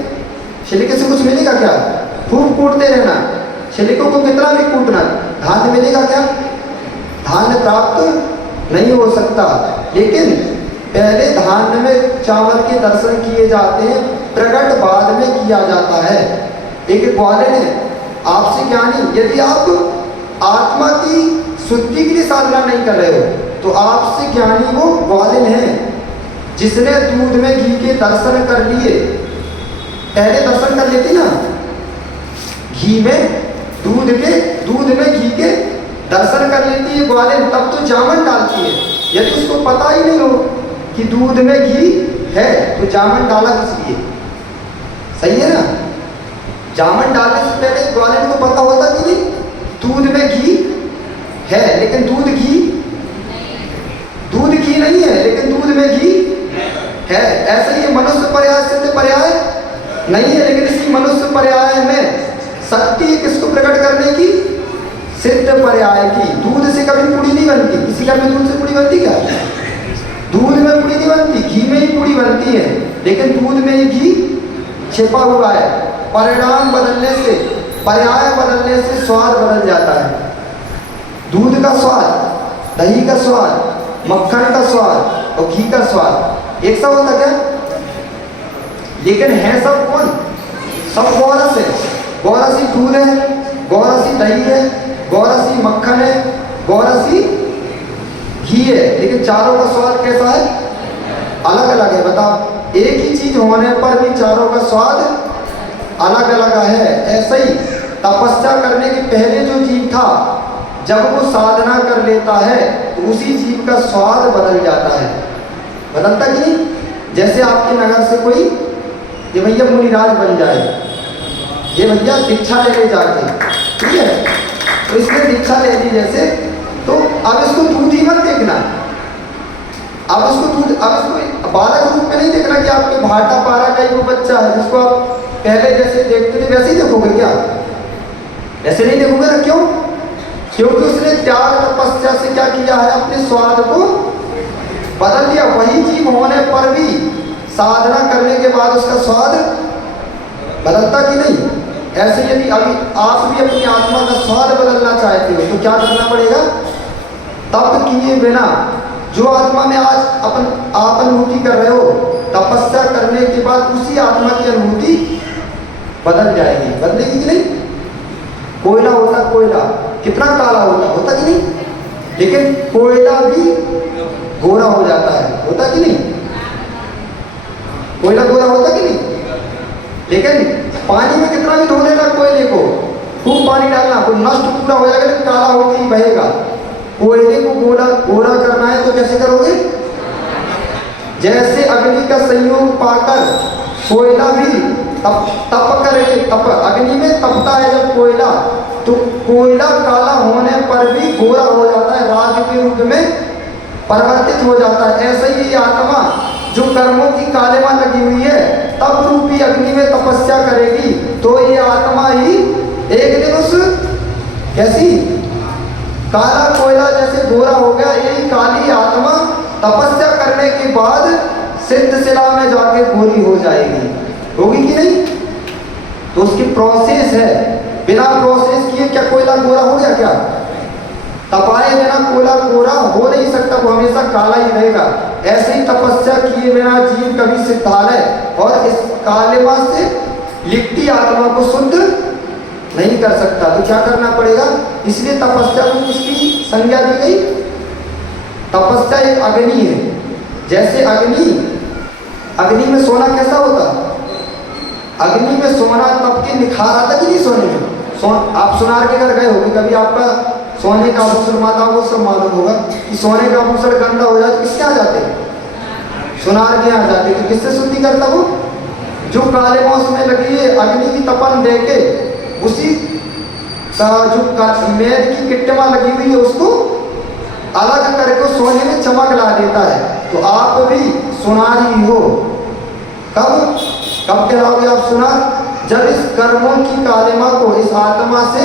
छिलके से कुछ मिलेगा क्या? खूब कूटते रहना, छिलकों को कितना भी कूटना, धान मिलेगा क्या? धान प्राप्त नहीं हो सकता। लेकिन पहले धान में चावल के दर्शन किए जाते हैं, प्रकट बाद में किया जाता है। एक ग्वालिन है आपसे ज्ञानी, यदि आप आत्मा की शुद्धि के लिए साधना नहीं कर रहे हो तो आपसे ज्ञानी वो ग्वालिन है जिसने दूध में घी के दर्शन कर लिए। पहले दर्शन कर लेती ना, घी में दूध में घी के दर्शन कर लेती है ग्वालिन, तब तो जामन डालती है। यदि उसको पता ही नहीं हो कि दूध में घी है तो जामन डाला किस लिए? सही है ना? जामन डालने से पहले ग्वालिन को पता होता कि नहीं में घी है। ऐसे ही मनुष्य पर्याय सिद्ध पर्याय नहीं है, लेकिन इसी मनुष्य पर्याय में शक्ति है किसको प्रकट करने की? सिद्ध पर्याय की। दूध से कभी पूड़ी नहीं बनती। किसी घर में दूध से पूड़ी बनती क्या? दूध में पूड़ी नहीं बनती, घी में ही पूड़ी बनती है, लेकिन दूध में ही घी छिपा हुआ है। परिणाम बदलने से, पर्याय बदलने से स्वाद बदल जाता है। दूध का स्वाद, दही का स्वाद, मक्खन का स्वाद और घी का स्वाद एक सा होता क्या? लेकिन है सब कौन? सब गौरस है। गौरसी दूध है, गौरसी दही है, गौरसी मक्खन है, गौरसी घी है, लेकिन चारों का स्वाद कैसा है? अलग अलग है। बताओ, एक ही चीज होने पर भी चारों का स्वाद अलग अलग है। ऐसे ही तपस्या करने के पहले जो जीव था, जब वो साधना कर लेता है तो उसी जीव का स्वाद बदल जाता है। बदलता कि नहीं? जैसे आपके नगर से कोई ये भैया मुनिराज बन जाए, ये भैया दीक्षा ले जाके, ठीक है, तो इसने दीक्षा ले ली जैसे, तो अब इसको दूध ही मत देखना। अब इसको बालक रूप में नहीं देखना कि आपके भाटा पारा का ही वो बच्चा है जिसको आप पहले जैसे देखते थे वैसे ही देखोगे क्या? ऐसे नहीं देखोगे ना। क्यों? क्योंकि उसने त्याग तपस्या से क्या किया है? अपने स्वाद को बदल दिया। वही जीव होने पर भी साधना करने के बाद उसका स्वाद बदलता कि नहीं? ऐसे यदि अभी आप भी अपनी आत्मा का स्वाद बदलना चाहते हो तो क्या करना पड़ेगा? तप किए बिना जो आत्मा में आज आप अनुभूति कर रहे हो, तपस्या करने के बाद उसी आत्मा की अनुभूति बदल जाएगी। बदलेगी कि नहीं? कोयला होता, कोयला कितना काला होता कि नहीं? लेकिन कोयला भी गोरा हो जाता है, होता कि नहीं? कोयला गोरा होता कि नहीं? लेकिन पानी में कितना भी धो लेना कोयले को, खूब पानी डालना, कोई नष्ट पूरा हो जाएगा लेकिन काला होकर ही बहेगा। कोयले को गोरा करना है तो कैसे करोगे? जैसे अग्नि का संयोग पाकर कोयला भी तप करके, अग्नि में तपता है जब कोयला, तो कोयला काला होने पर भी गोरा हो जाता है, राज के रूप में परिवर्तित हो जाता है। ऐसे ही आत्मा जो कर्मों की कालिमा लगी हुई है, तप रूपी अग्नि में तपस्या करेगी तो ये आत्मा ही एक दिन उस कैसी काला कोयला जैसे गोरा हो गया, यही काली आत्मा तपस्या करने के बाद सिद्ध शिला में जाके गोरी हो जाएगी। होगी कि नहीं? तो उसकी प्रोसेस है। बिना प्रोसेस किए क्या कोयला गोरा हो गया क्या? तपाए बिना कोयला गोरा हो नहीं सकता, वो हमेशा काला ही रहेगा। ऐसे ही तपस्या किए बिना जीव कभी सिद्धालय और इस कालिमा से लिखती आत्मा को शुद्ध नहीं कर सकता। तो क्या करना पड़ेगा? इसलिए तपस्या को किसकी संज्ञा दी गई? तपस्या एक अग्नि है। जैसे अग्नि में सोना कैसा होता? अग्नि में सोना तब के निखार आता कि नहीं? सोने में आप सुनार के घर गए होंगे कभी, आपका सोने का आभूषण, माताओं को सब मालूम होगा कि सोने का आभूषण गंदा हो जाए तो किसके यहाँ जाते हैं? सुनार के यहाँ जाते हैं। तो किससे शुद्धि करता वो? जो काले मौस में लगी है अग्नि की तपन दे के, उसी का जो मेद की किट्टमा लगी हुई है उसको अलग करके सोने में चमक ला देता है। तो आप भी सुनारी हो। कब कहलाओगे आप सुनार? जब इस कर्मों की कालिमा को इस आत्मा से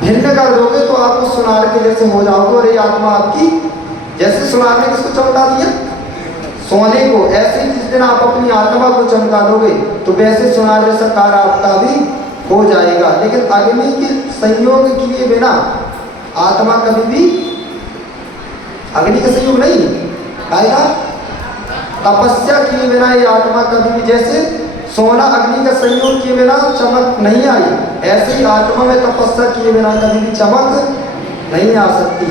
भिन्न कर दोगे तो आप उस सुनार के जैसे हो जाओगे। और ये आत्मा आपकी, जैसे सुनार ने किसको चमका दिया? सोने को। ऐसे ही जिस दिन आप अपनी आत्मा को चमका दोगे तो वैसे सुनार जैसा कार्य आपका भी हो जाएगा। लेकिन अग्नि के संयोग किए बिना आत्मा कभी भी, अग्नि का संयोग नहीं आएगा। तपस्या किए बिना ये आत्मा कभी भी, जैसे सोना अग्नि का संयोग किए बिना चमक नहीं आई, ऐसे ही आत्मा में तपस्या किए बिना कभी भी चमक नहीं आ सकती।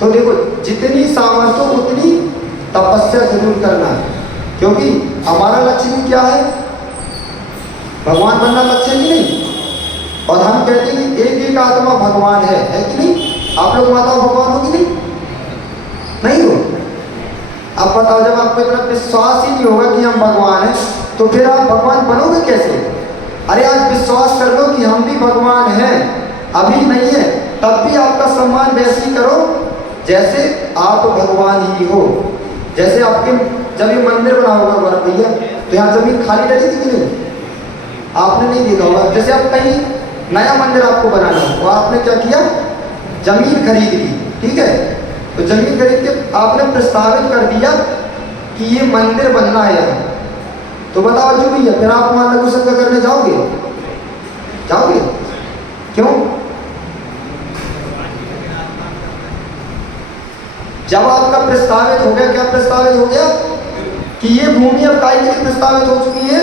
तो देखो, जितनी सामर्थ्य उतनी तपस्या जरूर करना है, क्योंकि हमारा लक्ष्य भी क्या है? भगवान बनना लक्ष्य ही नहीं। और हम कहते हैं कि एक एक आत्मा भगवान है कि नहीं? आप लोग माता भगवान हो कि नहीं हो? अब बताओ, जब आपको इतना विश्वास ही नहीं होगा कि हम भगवान हैं तो फिर आप भगवान बनोगे कैसे? अरे आज विश्वास कर लो कि हम भी भगवान हैं, अभी नहीं है, तब भी आपका सम्मान वैसे ही करो जैसे आप भगवान ही हो। जैसे आपके जब ये मंदिर बना होगा गौरव भैया, तो यहाँ जमीन खाली डली थी कि नहीं? आपने नहीं देखा होगा। जैसे आप कहीं नया मंदिर आपको बनाना हो तो आपने क्या किया, जमीन खरीद ली, ठीक है। तो जमीन खरीद के आपने प्रस्तावित कर दिया कि ये मंदिर बनना है यहाँ, तो बताओ जो भैया फिर आप वहाँ लघु संघ करने जाओगे? जाओगे? क्यों? जब आपका प्रस्तावित हो गया, क्या प्रस्तावित हो गया कि ये भूमि अब काय के लिए प्रस्तावित हो चुकी है,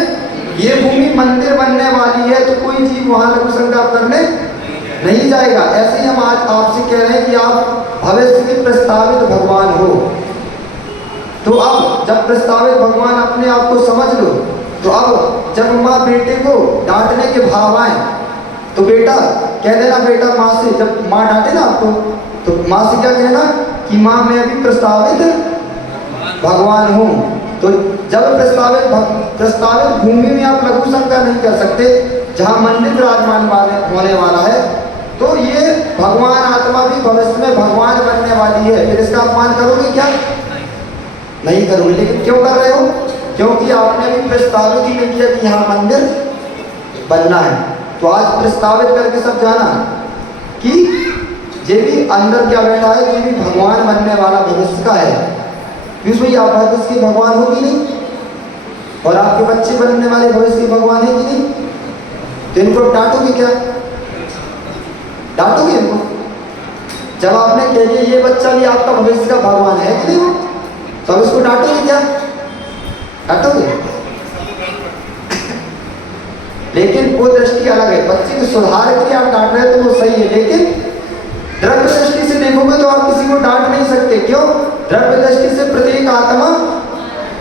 ये भूमि मंदिर बनने वाली है, तो कोई जीव वहां लघु संघ करने नहीं जाएगा। ऐसे ही हम आज आपसे कह रहे हैं कि आप भविष्य के प्रस्तावित भगवान हो, तो अब जब प्रस्तावित भगवान अपने आप को समझ लो, तो अब जब माँ बेटे को डांटने के भाव आए तो बेटा कह देना, बेटा माँ से, जब माँ डांटे ना आपको तो माँ से क्या कहना कि माँ मैं भी प्रस्तावित भगवान हूँ। तो जब प्रस्तावित भूमि में आप लघु संघ नहीं कर सकते जहाँ मंदिर विराजमान होने वाला है, तो ये भगवान आत्मा भी भविष्य में भगवान बनने वाली है, फिर इसका अपमान करोगे क्या? नहीं करोगे। लेकिन क्यों कर रहे हो? क्योंकि आपने भी प्रस्तावित ही नहीं किया कि यहाँ मंदिर बनना है। तो आज प्रस्तावित करके सब जाना कि ये भी अंदर क्या बैठा है, ये भी भगवान बनने वाला भविष्य का है। पीयूष भाई आप भविष्य के भगवान हो कि नहीं? और आपके बच्चे बनने वाले भविष्य के भगवान है कि नहीं? तो इनको डांटोगे क्या? डांटोगे इनको? जब आपने कह दिया ये बच्चा भी आपका भविष्य का भगवान है कि नहीं, तो अब इसको डांटोगे क्या? डांटोगे? लेकिन वो दृष्टि अलग है। बच्चे के सुधार के लिए आप डांट रहे हो तो वो सही है, लेकिन द्रव्य दृष्टि से देखोगे तो आप किसी को डांट नहीं सकते। क्यों? द्रव्य दृष्टि से प्रत्येक आत्मा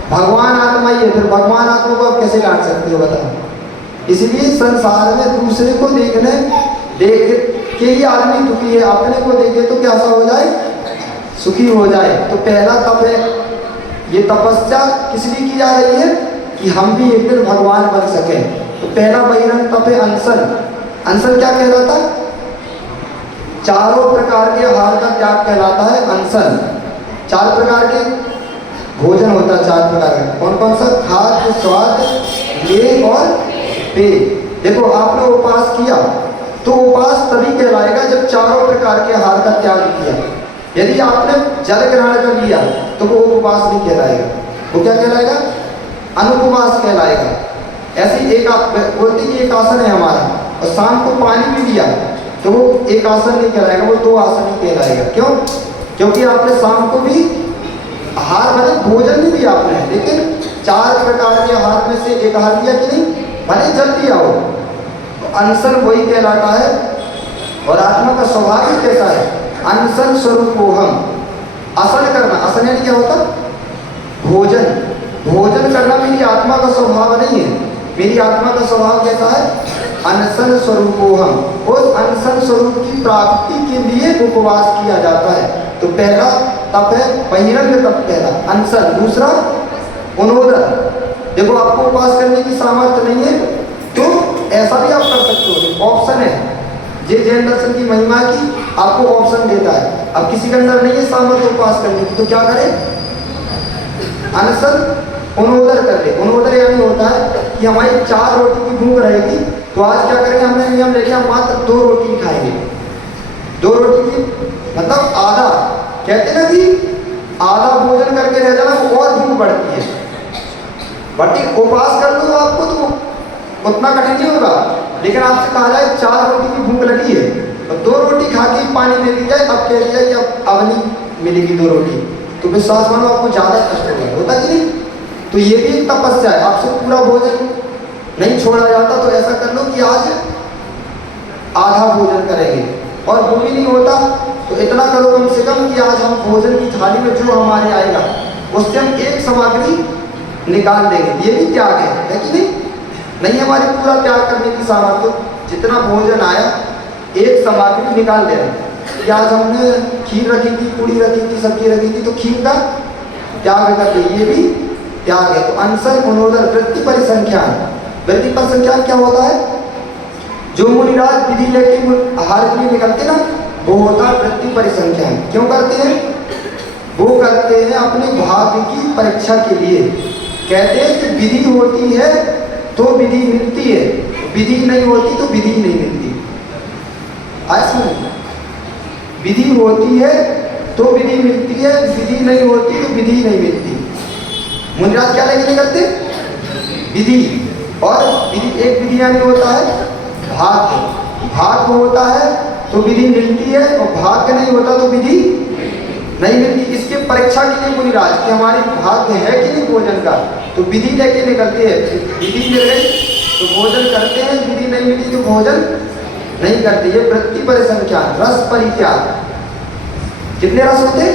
भगवान आत्मा ही है, फिर भगवान आत्मा को आप कैसे डांट सकते हो बताओ? इसलिए संसार में दूसरे को देख के ही आदमी दुखी है, अपने को देखे तो कैसा हो जाए, सुखी हो जाए। तो पहला तप है, ये तपस्या किस लिए की जा रही है कि हम भी एक दिन भगवान बन सके। तो पहला बहिरंग तप है अनशन। अनशन क्या कहलाता है? चारों प्रकार के आहार का त्याग कहलाता है अनशन। 4 प्रकार के भोजन होता है, 4 प्रकार का। कौन कौन सा? खाद्य, स्वाद, लेह और पेय। देखो आपने उपवास किया तो उपवास तभी कहलाएगा जब चारों प्रकार के आहार का त्याग किया। यदि आपने जल ग्रहण कर लिया तो वो उपवास नहीं कहलाएगा, वो क्या कहलाएगा? अनुपवास कहलाएगा। ऐसे एक बोलते कि एक आसन है हमारा, और शाम को पानी भी दिया तो वो एक आसन नहीं कहलाएगा, वो 2 आसन ही कहलाएगा। क्यों? क्योंकि आपने शाम को भी आहार भले भोजन नहीं दिया आपने, लेकिन 4 प्रकार के आहार में से एक आहार दिया कि नहीं, भले जल दिया हो। तो अनशन वही कहलाता है। और आत्मा का स्वभाव ही कैसा है? अनशन स्वरूपोहम। असन करना, असन यानी क्या होता? भोजन। भोजन करना मेरी आत्मा का स्वभाव नहीं है। मेरी आत्मा का स्वभाव कैसा है? अनशन स्वरूपोहम। उस अनशन स्वरूप की प्राप्ति के लिए उपवास किया जाता है। तो पहला तप है बहिरंग तप, पहला अनशन। दूसरा उनोदर। देखो आपको उपवास करने की सामर्थ्य नहीं है तो ऐसा भी आप कर सकते हो, ऑप्शन है। ये जैन दर्शन की महिमा की आपको ऑप्शन देता है। अब किसी के अंदर नहीं है सामर्थ्य उपवास करने की तो क्या करे? अनशन उनोदर कर ले। उनोदर यानी होता है कि हमारी 4 रोटी की भूख रहेगी तो आज क्या करेंगे, हमने नियम ले लिया मात्र 2 रोटी खाएंगे। 2 रोटी की मतलब आधा, कहते ना कि आधा भोजन करके रह जाना वो और भूख बढ़ती है। बट उपवास कर लो आपको तो उतना कठिन नहीं होगा। लेकिन आपसे कहा जाए 4 रोटी की भूख लगी है तो 2 रोटी खा के पानी दे दी जाए, अब कह दिया कि अब नहीं मिलेगी 2 रोटी, तो विश्वास मानो आपको ज़्यादा कष्ट होगा, होता कि नहीं? तो ये भी एक तपस्या है। आपसे पूरा भोजन नहीं छोड़ा जाता तो ऐसा कर लो कि आज आधा भोजन करेंगे, और वो भी नहीं होता तो इतना करो कम से कम कि आज हम भोजन की थाली में जो हमारे आएगा उससे हम एक सामग्री निकाल देंगे। ये भी त्याग है कि नहीं? नहीं हमारी पूरा त्याग करने की सामर्थ्य, जितना भोजन आया एक सामग्री निकाल देना कि आज हमने खीर रखी थी, पूड़ी रखी थी, सब्जी रखी थी तो खीर का त्याग कर दे, ये भी त्याग है। तो अनशन उनोदर वृत्ति परिसंख्यान। वृत्ति परिसंख्यान क्या होता है? जो मुनिराज विधि लेके आहार के लिए निकलते ना वो होता है वृत्ति परिसंख्यान। क्यों करते हैं? वो करते करते हैं अपने भाग्य की परीक्षा के लिए। कहते हैं कि विधि होती है तो विधि मिलती है, विधि नहीं होती तो विधि नहीं मिलती। ऐसा विधि होती है तो विधि मिलती है, विधि नहीं होती तो विधि नहीं मिलती। मुनिराज क्या लेके निकलते? विधि। और विधि, एक विधि यानी होता है भाग्य। भाग्य होता है तो विधि मिलती है, और भाग्य नहीं होता तो विधि नहीं मिलती। इसके परीक्षा के लिए मुनिराज कि हमारी भाग्य है कि नहीं भोजन का, तो विधि लेके निकलते हैं। विधि मिल गई तो भोजन करते हैं, विधि नहीं मिली तो भोजन नहीं करते। ये वृत्ति परिसंख्यान, रस परित्याग। कितने रस होते?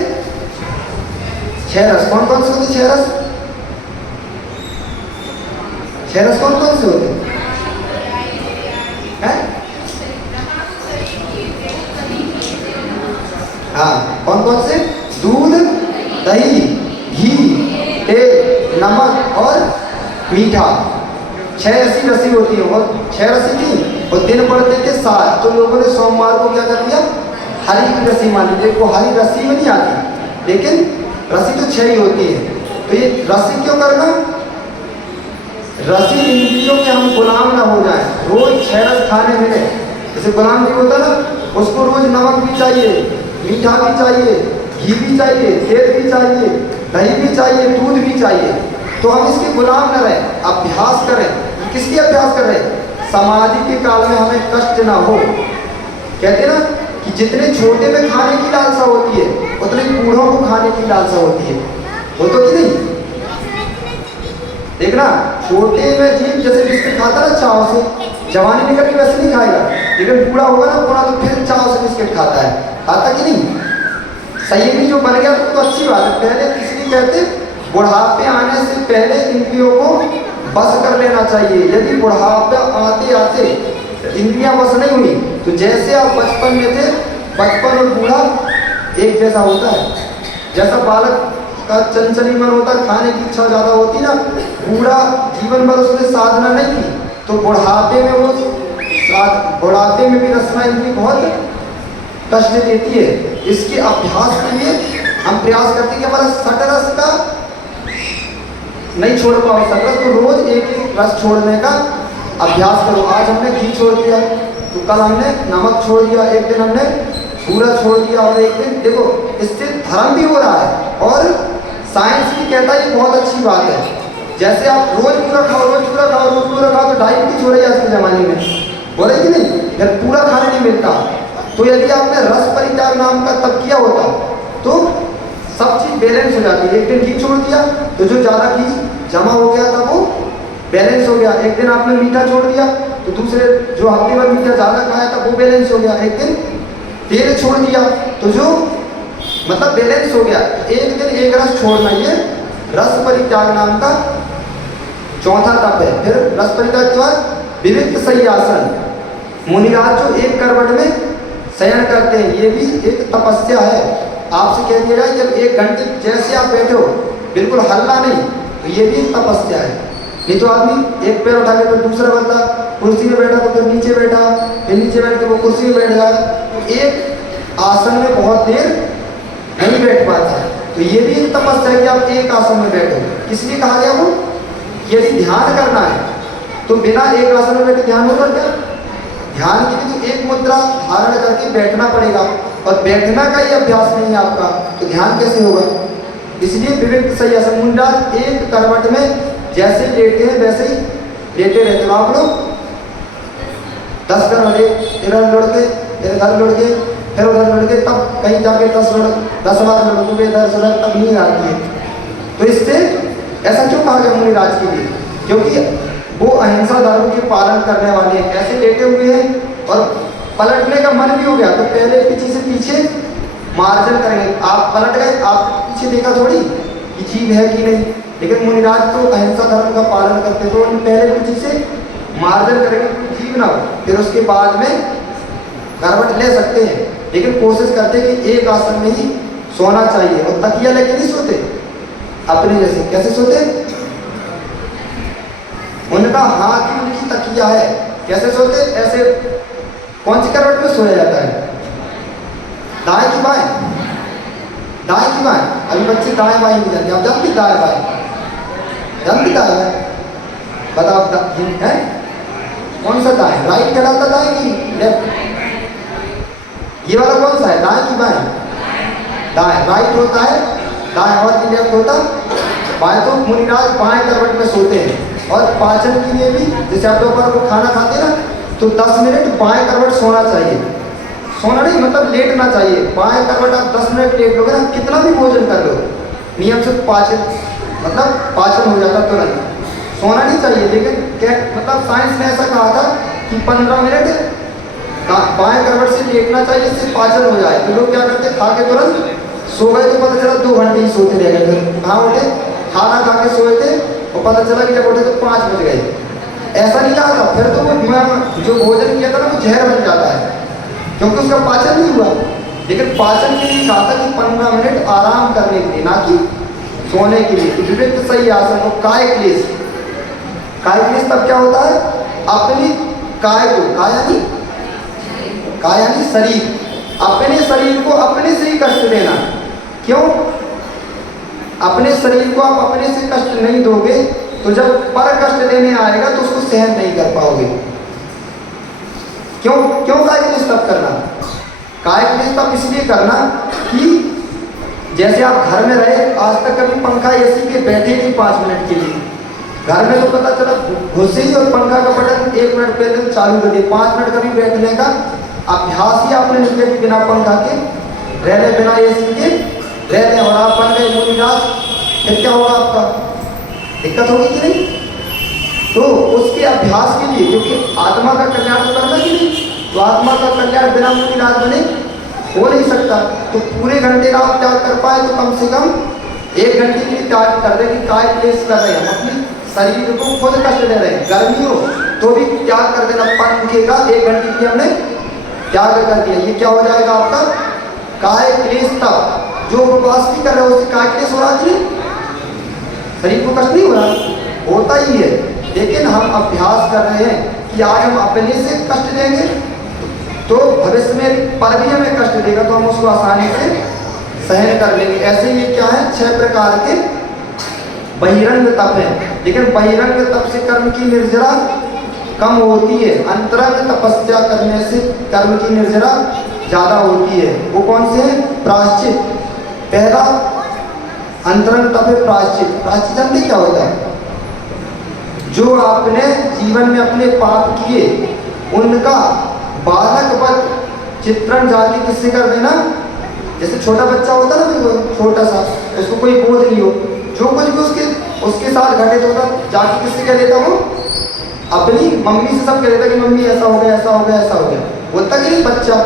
6 रस। कौन कौन से होते 6 रस? 6 रस कौन कौन से होते हैं? हाँ, कौन कौन से? दूध, दही, घी, तेल, नमक और मीठा। 6 ऐसी रसी होती है, और 6 रसी थी और दिन पड़ते थे 7। तो लोगों ने सोमवार को क्या कर दिया? हरी की रसी मान ली। देखो हरी रसी में नहीं आती, लेकिन रसी तो 6 ही होती है। तो ये रसी क्यों करना? रसी इंद्रियों के हम गुलाम ना हो जाए, रोज 6 रस खाने मिले। जैसे गुलाम नहीं होता ना, उसको रोज नमक भी चाहिए, मीठा भी चाहिए, घी भी चाहिए, तेल भी चाहिए, दही भी चाहिए, दूध भी चाहिए। तो हम इसके गुलाम न रहे, अभ्यास करें। किसकी अभ्यास कर रहे? समाधि के काल में हमें कष्ट ना हो। कहते ना कि जितने छोटे में खाने की लालसा होती है, उतने बूढ़ों को खाने की लालसा होती है। हो तो कि नहीं? देखना, छोटे में जीव जैसे बिस्किट खाता ना चाव से, जवानी निकल के वैसे नहीं खाएगा, लेकिन बूढ़ा होगा ना पूरा तो फिर चाव से बिस्किट खाता है। खाता कि नहीं? संयमी जो बन गया तो अच्छी बात है। पहले इसलिए कहते बुढ़ापे आने से पहले इंद्रियों को बस कर लेना चाहिए। यदि बुढ़ापा आते आते इंद्रियां बस नहीं हुई, तो जैसे आप बचपन में थे, बचपन और बूढ़ा एक जैसा होता है। जैसा बालक का चंचली मन होता है, खाने की इच्छा ज़्यादा होती ना, बूढ़ा जीवन भर उसने साधना नहीं की, तो बुढ़ापे में वो बुढ़ापे में भी रसना इंद्री बहुत कष्ट देती है। इसके अभ्यास के लिए हम प्रयास करते हैं कि हमारा सटरस का नहीं छोड़ पाओ सटरस, तो रोज एक एक रस छोड़ने का अभ्यास करो। आज हमने घी छोड़ दिया, तो कल हमने नमक छोड़ दिया, एक दिन हमने पूरा छोड़ दिया, और एक दिन देखो इससे धर्म भी हो रहा है। और साइंस भी कहता है ये बहुत अच्छी बात है। जैसे आप रोज पूरा खाओ, रोज पूरा खाओ, रोज पूरा खाओ, तो डायबिटीज हो रही है आज के ज़माने में, हो रही कि नहीं? जब पूरा खाना नहीं मिलता, तो यदि आपने रस परित्याग नाम का तब किया होता तो सब चीज़ बैलेंस हो जाती है। एक दिन घी छोड़ दिया तो जो ज़्यादा घी जमा हो गया था वो बैलेंस हो गया। एक दिन आपने मीठा छोड़ दिया तो दूसरे जो हफ्ते भर मीठा ज़्यादा खाया था वो बैलेंस हो गया। एक दिन तेल छोड़ दिया तो जो मतलब बैलेंस हो गया। एक दिन एक रस छोड़ना, ये रस परित्याग नाम का चौथा तप है। फिर रस परित्याग के बाद विविक्त सही आसन, मुनिराज जो एक करवट में शयन करते हैं, ये भी एक तपस्या है। आपसे कह दिया जाए जब 1 घंटे जैसे आप बैठे हो बिल्कुल हल्ला नहीं, तो ये भी एक तपस्या है। नहीं तो आदमी एक पैर उठा के तो दूसरा बंदा कुर्सी में बैठा तो फिर नीचे बैठा, फिर नीचे बैठ के वो कुर्सी में बैठ गया, तो एक आसन में बहुत देर नहीं बैठ पाता। तो ये भी एक तपस्या है कि आप एक आसन में बैठो। किसलिए कहा गया वो? यदि ध्यान करना है तो बिना एक आसन में बैठे ध्यान होगा क्या? ध्यान के लिए तो एक मुद्रा धारण करके बैठना पड़ेगा, और बैठना का ही अभ्यास नहीं है आपका, तो ध्यान कैसे होगा? इसलिए विविक्त सही आसन। मुनिराज एक करवट में जैसे लेटे हैं वैसे ही लेटे रहते हो। आप लोग 10 करवट, इधर लुढ़ के, फिर इधर लुढ़ के, फिर उधर लुढ़ के, तब कहीं जाके 10 बार लुढ़कोगे इधर से उधर, तब नींद आती है। तो इससे ऐसा क्यों कहा गया मुनिराज के लिए? क्योंकि वो अहिंसा धर्म के पालन करने वाले हैं। ऐसे लेटे हुए हैं और पलटने का मन भी हो गया तो पहले पीछे से पीछे मार्जन करेंगे। आप पलट गए, आप पीछे देखा थोड़ी कि जीव है कि नहीं, लेकिन मुनिराज तो अहिंसा धर्म का पालन करते, तो पहले पीछे से मार्जन करेंगे जीव ना हो, फिर उसके बाद में करवट ले सकते हैं। लेकिन कोशिश करते हैं कि एक आसन में ही सोना चाहिए, और तकिया लेके नहीं सोते अपने जैसे। कैसे सोते? उनका हाथ ही उनकी तकिया है। कैसे सोते? ऐसे। कौन सी करवट में सोया जाता है? दाएं की बाएं? दाएं की बाएं? अभी बच्चे दाएं बाएं नहीं जानते, आप जानते दाएं बाएं? जानते दाएं बाएं? बताओ है कौन सा दाएं? राइट कहलाता दाएं की लेफ्ट? ये वाला कौन सा है, दाएं की बाएं? दाएं। राइट होता है दाएं और लेफ्ट होता बाएं। तो मुनिराज बाएं करवट में सोते हैं। और पाचन के लिए भी जैसे आप दोपहर को खाना खाते हैं ना, तो 10 मिनट बाएं करवट सोना चाहिए। सोना नहीं मतलब लेटना चाहिए। बाएं करवट आप 10 मिनट लेट लोगे ना, कितना भी भोजन कर लो नियम से पाचन मतलब पाचन हो जाता तुरंत। सोना नहीं चाहिए, लेकिन क्या मतलब साइंस ने ऐसा कहा था कि 15 मिनट बाएं करवट से लेटना चाहिए, इससे पाचन हो जाए। तो लोग क्या करते, खा के तुरंत सो गए, तो पता चला 2 घंटे ही सोते रह गए। फिर कहाँ उठे, खाना खा के सोए थे और पता चला कि जब उठे तो 5 बज गए। ऐसा नहीं कहा था, फिर तो वो जो भोजन किया था ना वो जहर बन जाता है, क्योंकि उसका पाचन नहीं हुआ। लेकिन पाचन के लिए कहा था कि 15 मिनट आराम करने के लिए, ना कि सोने के लिए। विविध सही आसन और काय क्लेश। काय क्लेश तब क्या होता है, अपनी काय को, काय यानी शरीर, अपने शरीर को अपने से ही कष्ट देना। क्यों? अपने शरीर को आप अपने से कष्ट नहीं दोगे तो जब पर कष्ट देने आएगा तो उसको सहन नहीं कर पाओगे। क्यों क्यों काय क्लेश तब करना? काय क्लेश तब इसलिए करना कि जैसे आप घर में रहे, आज तक कभी पंखा एसी के बैठे नहीं 5 मिनट के लिए। घर में तो पता चला घुसे ही और पंखा का बटन 1 मिनट पहले चालू कर दिया। 5 मिनट कभी बैठने का अभ्यास ही आपने नहीं किया कि बिना पंखा के रह रहे, बिना एसी के रह रहे, और आप बन गए मुनिराज, फिर क्या होगा आपका? दिक्कत होगी कि नहीं? तो उसके अभ्यास के लिए, क्योंकि आत्मा का कल्याण करना कि नहीं, तो आत्मा का कल्याण बिना मुनिराज बने हो नहीं सकता। तो पूरे घंटे का आप त्याग कर पाए तो कम से कम 1 घंटे के लिए त्याग कर दे कि काय क्लेश कर रहे हैं, हम अपनी शरीर को खुद कष्ट दे रहे हैं। गर्मी हो तो भी त्याग कर देना, पंखे का 1 घंटे के लिए हमने त्याग कर दिया। ये क्या हो जाएगा आपका? काय क्लेश। तब जो उपवास भी कर रहे हो उससे काय क्लेश हो रहा है, शरीर को कष्ट नहीं हो रहा, होता ही है। लेकिन हम अभ्यास कर रहे हैं कि आज हम अपने से कष्ट देंगे तो भविष्य में पर भी हमें कष्ट देगा, तो हम उसको आसानी से सहन कर लेंगे। ऐसे ये क्या है, 6 प्रकार के बहिरंग तप है। लेकिन बहिरंग तप से कर्म की निर्जरा कम होती है, अंतरंग तपस्या करने से कर्म की निर्जरा ज्यादा होती है। वो कौन से है? प्रायश्चित। पहला अंतरंग तप है प्रायश्चित। प्रायश्चित जानते क्या होता है? जो आपने जीवन में अपने पाप किए उनका बालकवत चित्रण जाके किससे कर देना। जैसे छोटा बच्चा होता ना, बिल्कुल छोटा सा, उसको कोई बोध नहीं हो, जो कुछ भी उसके साथ घटित होता जाके किससे कह देता, वो अपनी मम्मी से सब कह देता कि मम्मी ऐसा हो गया, ऐसा हो गया, ऐसा हो गया। बोलता कि नहीं बच्चा,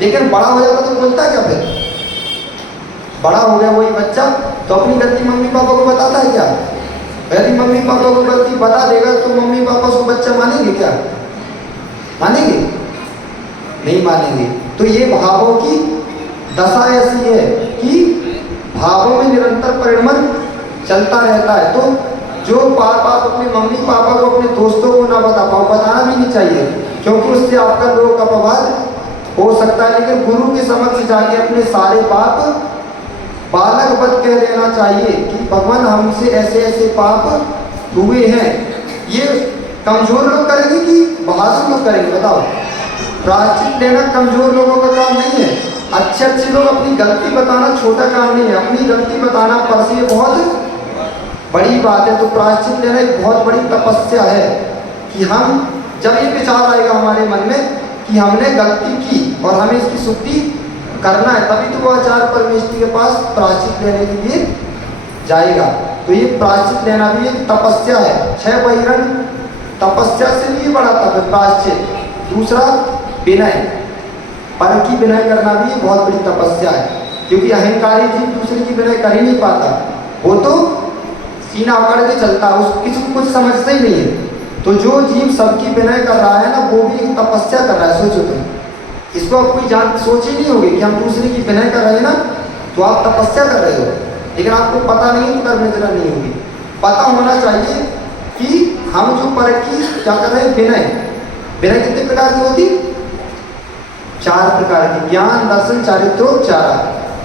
लेकिन बड़ा हो जाता तो बोलता क्या? फिर बड़ा हो गया वही बच्चा तो अपनी गलती मम्मी पापा को बताता है क्या? यदि मम्मी पापा को गलती बता देगा तो मम्मी पापा उसको बच्चा मानेंगे क्या? मानेंगे? नहीं मानेंगे। तो ये भावों की दशा ऐसी है कि भावों में निरंतर परिणमन चलता रहता है। तो जो बार बार अपने मम्मी पापा को, अपने दोस्तों को ना बता पाओ, बताना भी नहीं चाहिए, क्योंकि उससे आपका लोग अपवाद हो सकता है। लेकिन गुरु के समक्ष जाके अपने सारे पाप बालकवत कह देना चाहिए कि भगवान हमसे ऐसे ऐसे पाप हुए हैं। ये कमजोर लोग करेंगे कि बहादुर लोग करेंगे? बताओ। प्रायश्चित लेना कमजोर लोगों का काम नहीं है। अच्छे अच्छे लोग अपनी गलती बताना छोटा काम नहीं है, अपनी गलती बताना पर से बहुत बड़ी बात है। तो प्रायश्चित लेना एक बहुत बड़ी तपस्या है कि हम जब ये विचार आएगा हमारे मन में कि हमने गलती की और हमें इसकी शुद्धि करना है, तभी तो वो आचार्य परमेश्वर के पास प्रायश्चित लेने के लिए जाएगा। तो ये प्रायश्चित लेना भी एक तपस्या है। 6 बहिरंग तपस्या से भी बड़ा तप है प्रायश्चित। दूसरा विनय, पर की विनय करना भी बहुत बड़ी तपस्या है, क्योंकि अहंकारी जीव दूसरे की विनय कर ही नहीं पाता, वो तो सीना अकड़ के चलता है, उसको किसी को कुछ समझता ही नहीं है। तो जो जीव सबकी विनय कर रहा है ना, वो भी एक तपस्या कर रहा है। सोचो तुम, इसको आप कोई जान सोच ही नहीं होगी कि हम दूसरे की विनय कर रहे हैं ना, तो आप तपस्या कर रहे हो। लेकिन आपको पता नहीं तो कर्म निद्रा नहीं होगी। पता होना चाहिए कि हम जो पर की क्या कर रहे हैं, विनय। विनय कितने प्रकार की होती? 4 प्रकार की, ज्ञान दर्शन चारित्रोपचारा।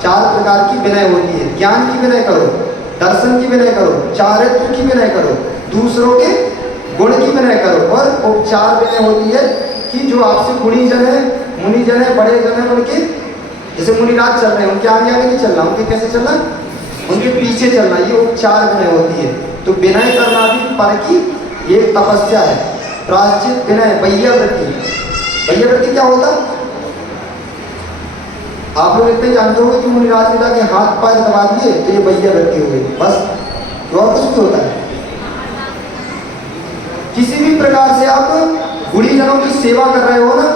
4 प्रकार की विनय होती है। ज्ञान की विनय करो, दर्शन की विनय करो, चारित्र की विनय करो, दूसरों के गुण की विनय करो, और उपचार विनय होती है कि जो आपसे गुणीजन है, मुनिजन है, बड़े जन है, उनके जैसे मुनिराज चल रहे हैं, उनके आगे आगे नहीं चलना, उनके कैसे चलना, उनके पीछे चलना, ये उपचार विनय होती है। तो विनय करना भी पर की ये तपस्या है। प्रायश्चित विनय, वैयावृत्ति। वैयावृत्ति क्या होता, आप लोग इतने जानते होंगे कि मुनिराज ने जाके हाथ पैर दबा दिए तो ये वैयावृत्ति हो गई, बस। और कुछ भी होता है, किसी भी प्रकार से आप गुणीजनों की सेवा कर रहे हो ना,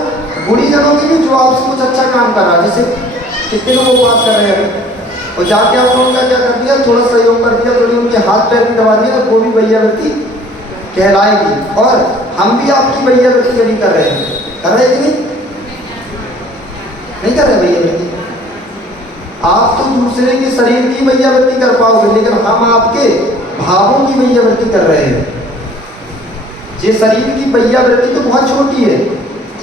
गुणीजनों की भी जो आपसे कुछ अच्छा काम कर रहा है, जैसे कितने लोग उपवास कर रहे हैं और जाके आप लोगों का क्या कर दिया, थोड़ा सहयोग कर दिया, थोड़ी उनके हाथ पैर भी दबा दिया, वो भी वैयावृत्ति कहलाएगी। और हम भी आपकी वैयावृत्ति कभी कर रहे हैं, कर रहे कि नहीं कर रहे वैयावृत्ति। आप तो दूसरे के शरीर की वैयावृत्ति कर पाओगे, लेकिन हम आपके भावों की वैयावृत्ति कर रहे हैं। ये शरीर की वैयावृत्ति तो बहुत छोटी है,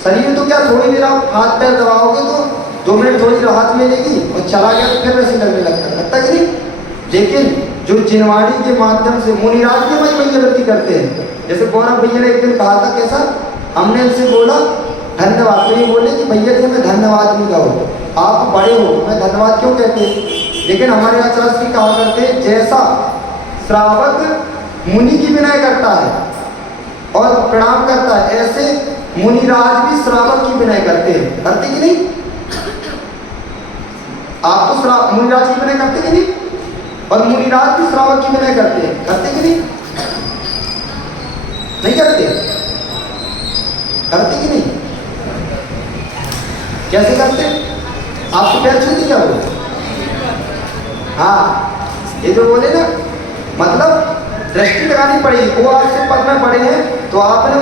शरीर तो क्या थोड़ी देर आप हाथ पैर दबाओगे तो 2 मिनट थोड़ी राहत मिलेगी और चला गया तो फिर वैसे लगने लगता कि नहीं। लेकिन जो जिनवाड़ी के माध्यम से मुनिराज भी वही वैयावृत्ति करते हैं। जैसे गौरव भैया ने एक दिन कहा था, कैसा, हमने इनसे बोला धन्यवाद, तो ये बोले कि भैया जी हमें धन्यवाद नहीं कहो, आप बड़े हो, मैं धन्यवाद क्यों कहते हैं। लेकिन हमारे आचार्य जी कहा करते हैं, जैसा श्रावक मुनि की विनय करता है और प्रणाम करता है, ऐसे मुनिराज भी श्रावक की विनय करते हैं। करते कि नहीं, आप तो मुनिराज की विनय करते कि नहीं, और मुनिराज भी श्रावक की विनय करते हैं, करते कि नहीं, नहीं करते, करते कि नहीं, कैसे करते, आपको पैर छूती क्या वो, हाँ, ये जो बोले ना, मतलब दृष्टि लगानी पड़ेगी। वो आपसे पद में पड़े हैं तो आपने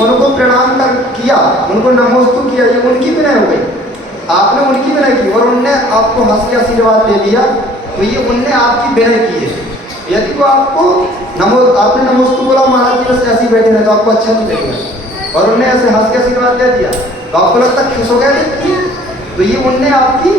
उनको प्रणाम कर किया, उनको नमोस्तु किया, ये उनकी विनय हो गई, आपने उनकी विनय की, और उनने आपको हंस के आशीर्वाद दे दिया, तो ये उनने आपकी विनय की है। यदि वो आपको आपने नमोस्तु बोला, महाराज जी बस ऐसे ही बैठे रहे तो आपको अच्छा नहीं लगेगा, और उनने ऐसे हंस के आशीर्वाद दे दिया तो आपको लगता खुश हो गया, तो ये उनने आपकी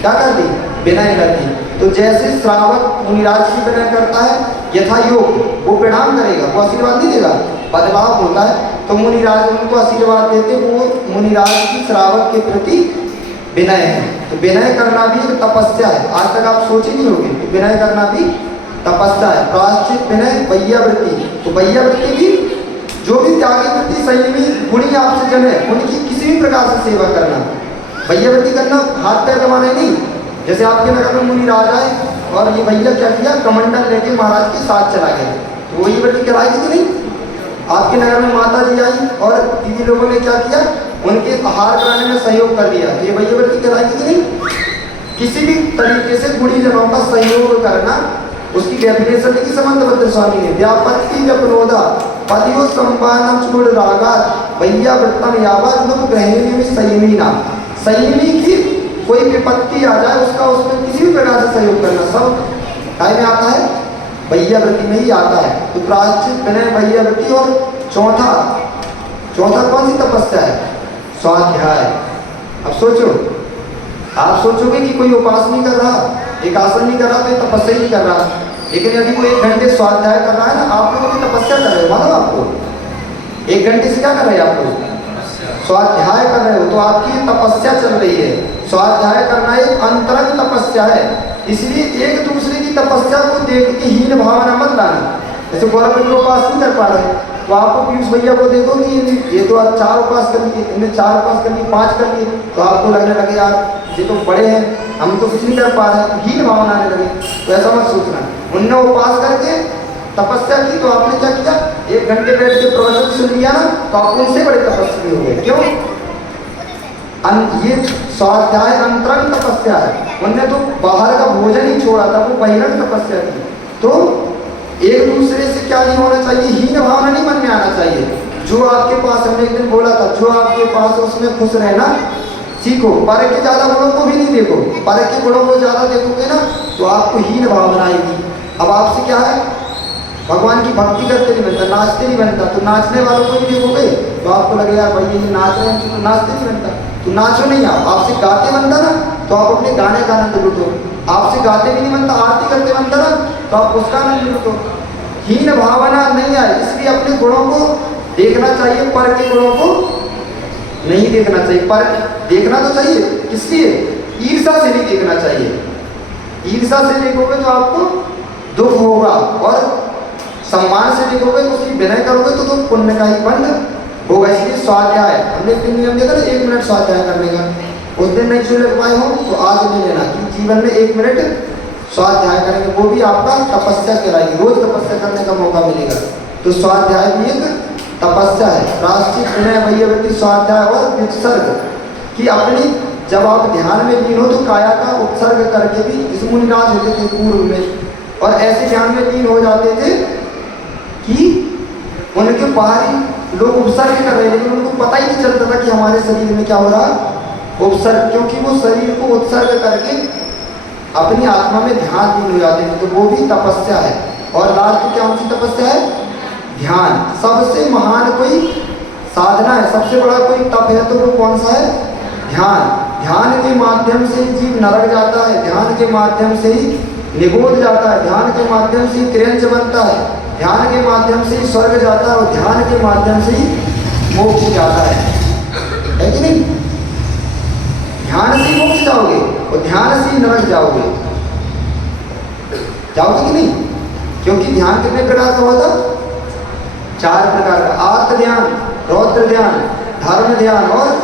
क्या कर दी, विनय कर दी। तो जैसे श्रावक मुनिराज की विनय करता है, यथा योग वो प्रणाम करेगा, वो आशीर्वाद नहीं देगा, बदलाव होता है, तो मुनिराज उनको आशीर्वाद देते, वो मुनिराज की श्रावक के प्रति विनय है। तो विनय करना भी एक तपस्या है, आज तक आप सोच ही नहीं होगे, तो विनय करना भी तपस्या है। प्रायश्चित विनय, वैयावृत्ति। तो वैयावृत्ति भी जो भी त्यागी वृत्ति, संयमी गुणी आपसे जन है, उनकी किसी भी प्रकार से सेवा करना। वैयावृत्ति करना हाथ पैर दबाना नहीं। जैसे आपके नगर में मुनिराज आए और ये भैया क्या किया, कमंडल लेके महाराज के साथ चला गया, तो वही वृत्ति कराएगी कि नहीं। आपके नगर में माता जी आई और दीदी लोगों ने क्या किया, उनके आहार कराने में सहयोग कर दिया, तो ये वैयावृत्ति कराएगी कि नहीं। किसी भी तरीके से गुणीजनों का सहयोग करना, उसकी डेफिनेशन लिखी समंतभद्र स्वामी ने, व्यापत्ति व्यपनोदा पतियो संपादन गुण रागा वैयावृत्तम यावत लोग ग्रहणी में संयमीना। संयमी की कोई विपत्ति आ जाए उसका उसमें किसी भी प्रकार से सहयोग करना, सब काय में आता है, वैयावृत्ति में ही आता है। तो प्रायश्चित विनय, वैयावृत्ति, और चौथा कौन सी तपस्या है, स्वाध्याय। अब सोचो, आप सोचोगे कि कोई उपास नहीं कर रहा, एक आसन नहीं कर रहा तो ये तपस्या ही नहीं कर रहा, लेकिन यदि वो 1 घंटे स्वाध्याय कर रहा है ना, आप लोगों की तपस्या कर रहे हो, मानो आपको 1 घंटे से क्या कर रहे हैं, आप लोग स्वाध्याय कर रहे हो, तो आपकी तपस्या चल रही है। स्वाध्याय करना एक अंतरंग तपस्या है, इसलिए एक दूसरे की तपस्या को देख के हीन भावना मत लाना। जैसे गौरव लोग उपास नहीं कर पा रहे, तो आपको पीयूष भैया को देखो कि ये तो आज 4 उपास कर लिए, इन्हें 4 उपास कर लिए, 5 कर लिए, तो आपको लगने लगे यार ये तो बड़े हैं, हम तो कुछ नहीं कर पा रहे, हीन भावना आने लगे। तो ऐसा मत सोचना, उनने उपास करके तपस्या की, तो आपने क्या किया, 1 घंटे बैठ के प्रवचन सुन लिया ना, तो आप उनसे बड़े तपस्वी हो गए। क्यों, ये स्वाध्याय अंतरंग तपस्या है, उनने तो बाहर का भोजन ही छोड़ा था, वो बहिरंग तपस्या की। तो एक दूसरे से क्या नहीं होना चाहिए, हीन भावना नहीं मन में आना चाहिए। जो आपके पास, हमने एक दिन बोला था, जो आपके पास उसमें खुश रहना सीखो, पर के ज्यादा गुणों को भी नहीं देखो, पर के गुणों को ज्यादा देखोगे ना तो आपको हीन भावना आएगी। अब आपसे क्या है, भगवान की भक्ति करते नहीं बनता, नाचते नहीं बनता, तो नाचने वालों को भी देखोगे तो आपको लगेगा भाई ये नाच रहे हैं, तो नाचते नहीं बनता, तो नाचो नहीं, आपसे गाते बनता ना, तो आप अपने गाने का आनंद लूटो। आपसे गाते भी नहीं बनता, आरती करते बनता ना, तो आप उसका आनंद लूटो। हीन भावना नहीं आए, इसलिए अपने गुणों को देखना चाहिए, पर के गुणों को नहीं देखना चाहिए। पर देखना तो चाहिए, किस लिए? ईर्षा से नहीं देखना चाहिए। ईर्षा से देखोगे तो आपको दुख होगा, और सम्मान से देखोगे तो उसकी विनय करोगे तो पुण्य का ही बंध होगा। इसलिए स्वाध्याय, हमने एक दिन नियम दिया था ना, 1 मिनट स्वाध्याय करने का। उस दिन नहीं चले पाए हो तो आज ले लेना कि जीवन में 1 मिनट स्वाध्याय करेंगे, वो भी आपका तपस्या कहलाएगी। रोज तपस्या करने का मौका मिलेगा। तो स्वाध्याय भी एक तपस्या है। प्रायश्चित, विनय, वैयवृत्ति, स्वाध्याय और विसर्ग कि अपनी, जब आप ध्यान में लीन हो तो काया का उत्सर्ग करके भी, जिस मुनिराज होते थे पूर्व में, और ऐसे ध्यान में लीन हो जाते थे कि उनके बाहरी लोग उपसर्ग कर रहे, लेकिन उनको पता ही नहीं चलता था कि हमारे शरीर में क्या हो रहा, उपसर्ग, क्योंकि वो शरीर को उत्सर्ग करके अपनी आत्मा में ध्यान लीन हो जाते हैं। तो वो भी तपस्या है। और लास्ट क्या कौन सी तपस्या है? ध्यान। सबसे महान कोई साधना है, सबसे बड़ा कोई तप है तो वो कौन सा है? ध्यान। ध्यान के माध्यम से ही जीव नरक जाता है, ध्यान के माध्यम से ही निगोद जाता है, ध्यान के माध्यम से ही क्रियंच बनता है, ध्यान के माध्यम से ही स्वर्ग जाता है, और ध्यान के माध्यम से ही मोक्ष जाता है कि नहीं? ध्यान से ही मोक्ष जाओगे और ध्यान से ही नरक जाओगे कि नहीं? क्योंकि ध्यान कितने प्रकार का होता? 4 प्रकार का। आत्म ध्यान, रौद्र ध्यान, धर्म ध्यान और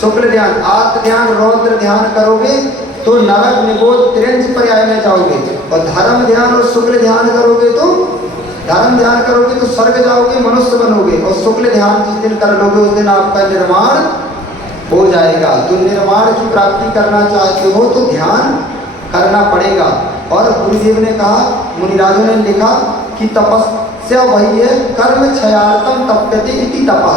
शुक्ल ध्यान। आत्म ध्यान, रौद्र ध्यान करोगे तो नरक, निगोद, त्रिंच पर्याय में जाओगे, और धर्म ध्यान और शुक्ल ध्यान करोगे तो, धर्म ध्यान करोगे तो स्वर्ग जाओगे, मनुष्य बनोगे, और शुक्ल ध्यान जिस दिन कर लोगे उस दिन आपका निर्माण हो जाएगा। तो निर्माण की प्राप्ति करना चाहते हो तो ध्यान करना पड़ेगा। और गुरुदेव ने कहा, मुनिराजों ने लिखा कि तपस्या वही है, कर्म क्षयार्थम तप्यते इति तपः।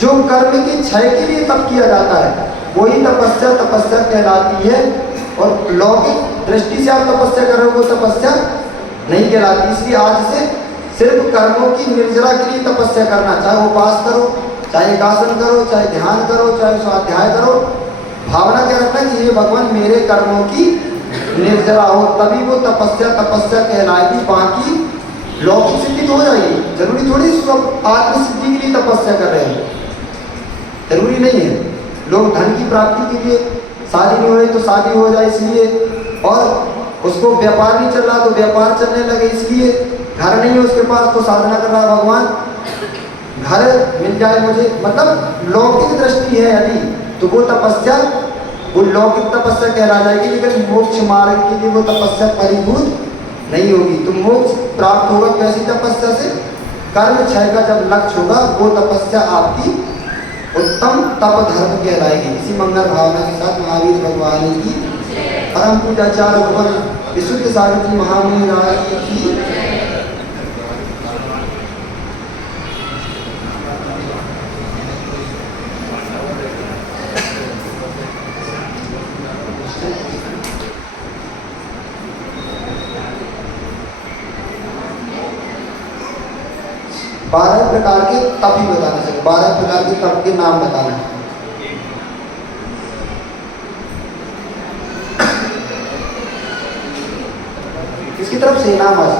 जो कर्म के क्षय के लिए तप किया जाता है वही तपस्या कहलाती है। और लौकिक दृष्टि से आप तपस्या करोगे वो तपस्या नहीं कहलाती। इसलिए आज से सिर्फ कर्मों की निर्जरा के लिए तपस्या करना, चाहे उपास करो, चाहे एकासन करो, चाहे ध्यान करो, चाहे स्वाध्याय करो, भावना क्या रखना कि ये भगवान मेरे कर्मों की निर्जरा हो, तभी वो तपस्या कहलाएगी। बाकी लौकिक सिद्धि तो हो जाएगी, जरूरी थोड़ी सब आत्म सिद्धि के लिए तपस्या कर रहे हैं, जरूरी नहीं है। लोग धन की प्राप्ति के लिए, शादी नहीं हो रही तो शादी हो जाए इसलिए, और उसको व्यापार नहीं चल रहा तो व्यापार चलने लगे इसलिए, घर नहीं है उसके पास तो साधना कर रहा है भगवान घर मिल जाए मुझे, मतलब लौकिक दृष्टि है यदि तो वो तपस्या, वो लौकिक तपस्या कहला जाएगी। लेकिन मोक्ष मार्ग के लिए वो तपस्या परिभूत नहीं होगी। तो मोक्ष प्राप्त होगा कैसी तपस्या से? कर्म क्षय का जब लक्ष्य होगा वो तपस्या आपकी उत्तम तप धर्म कहलाएगी। इसी मंगल भावना के साथ महावीर भगवान की परम पूजाचार्य भगवान विशुद्ध सागर जी महामुनि राज की बारह प्रकार के तप ही बताना चाहिए। 12 प्रकार के तप के नाम बताना। किसकी तरफ से नाम आज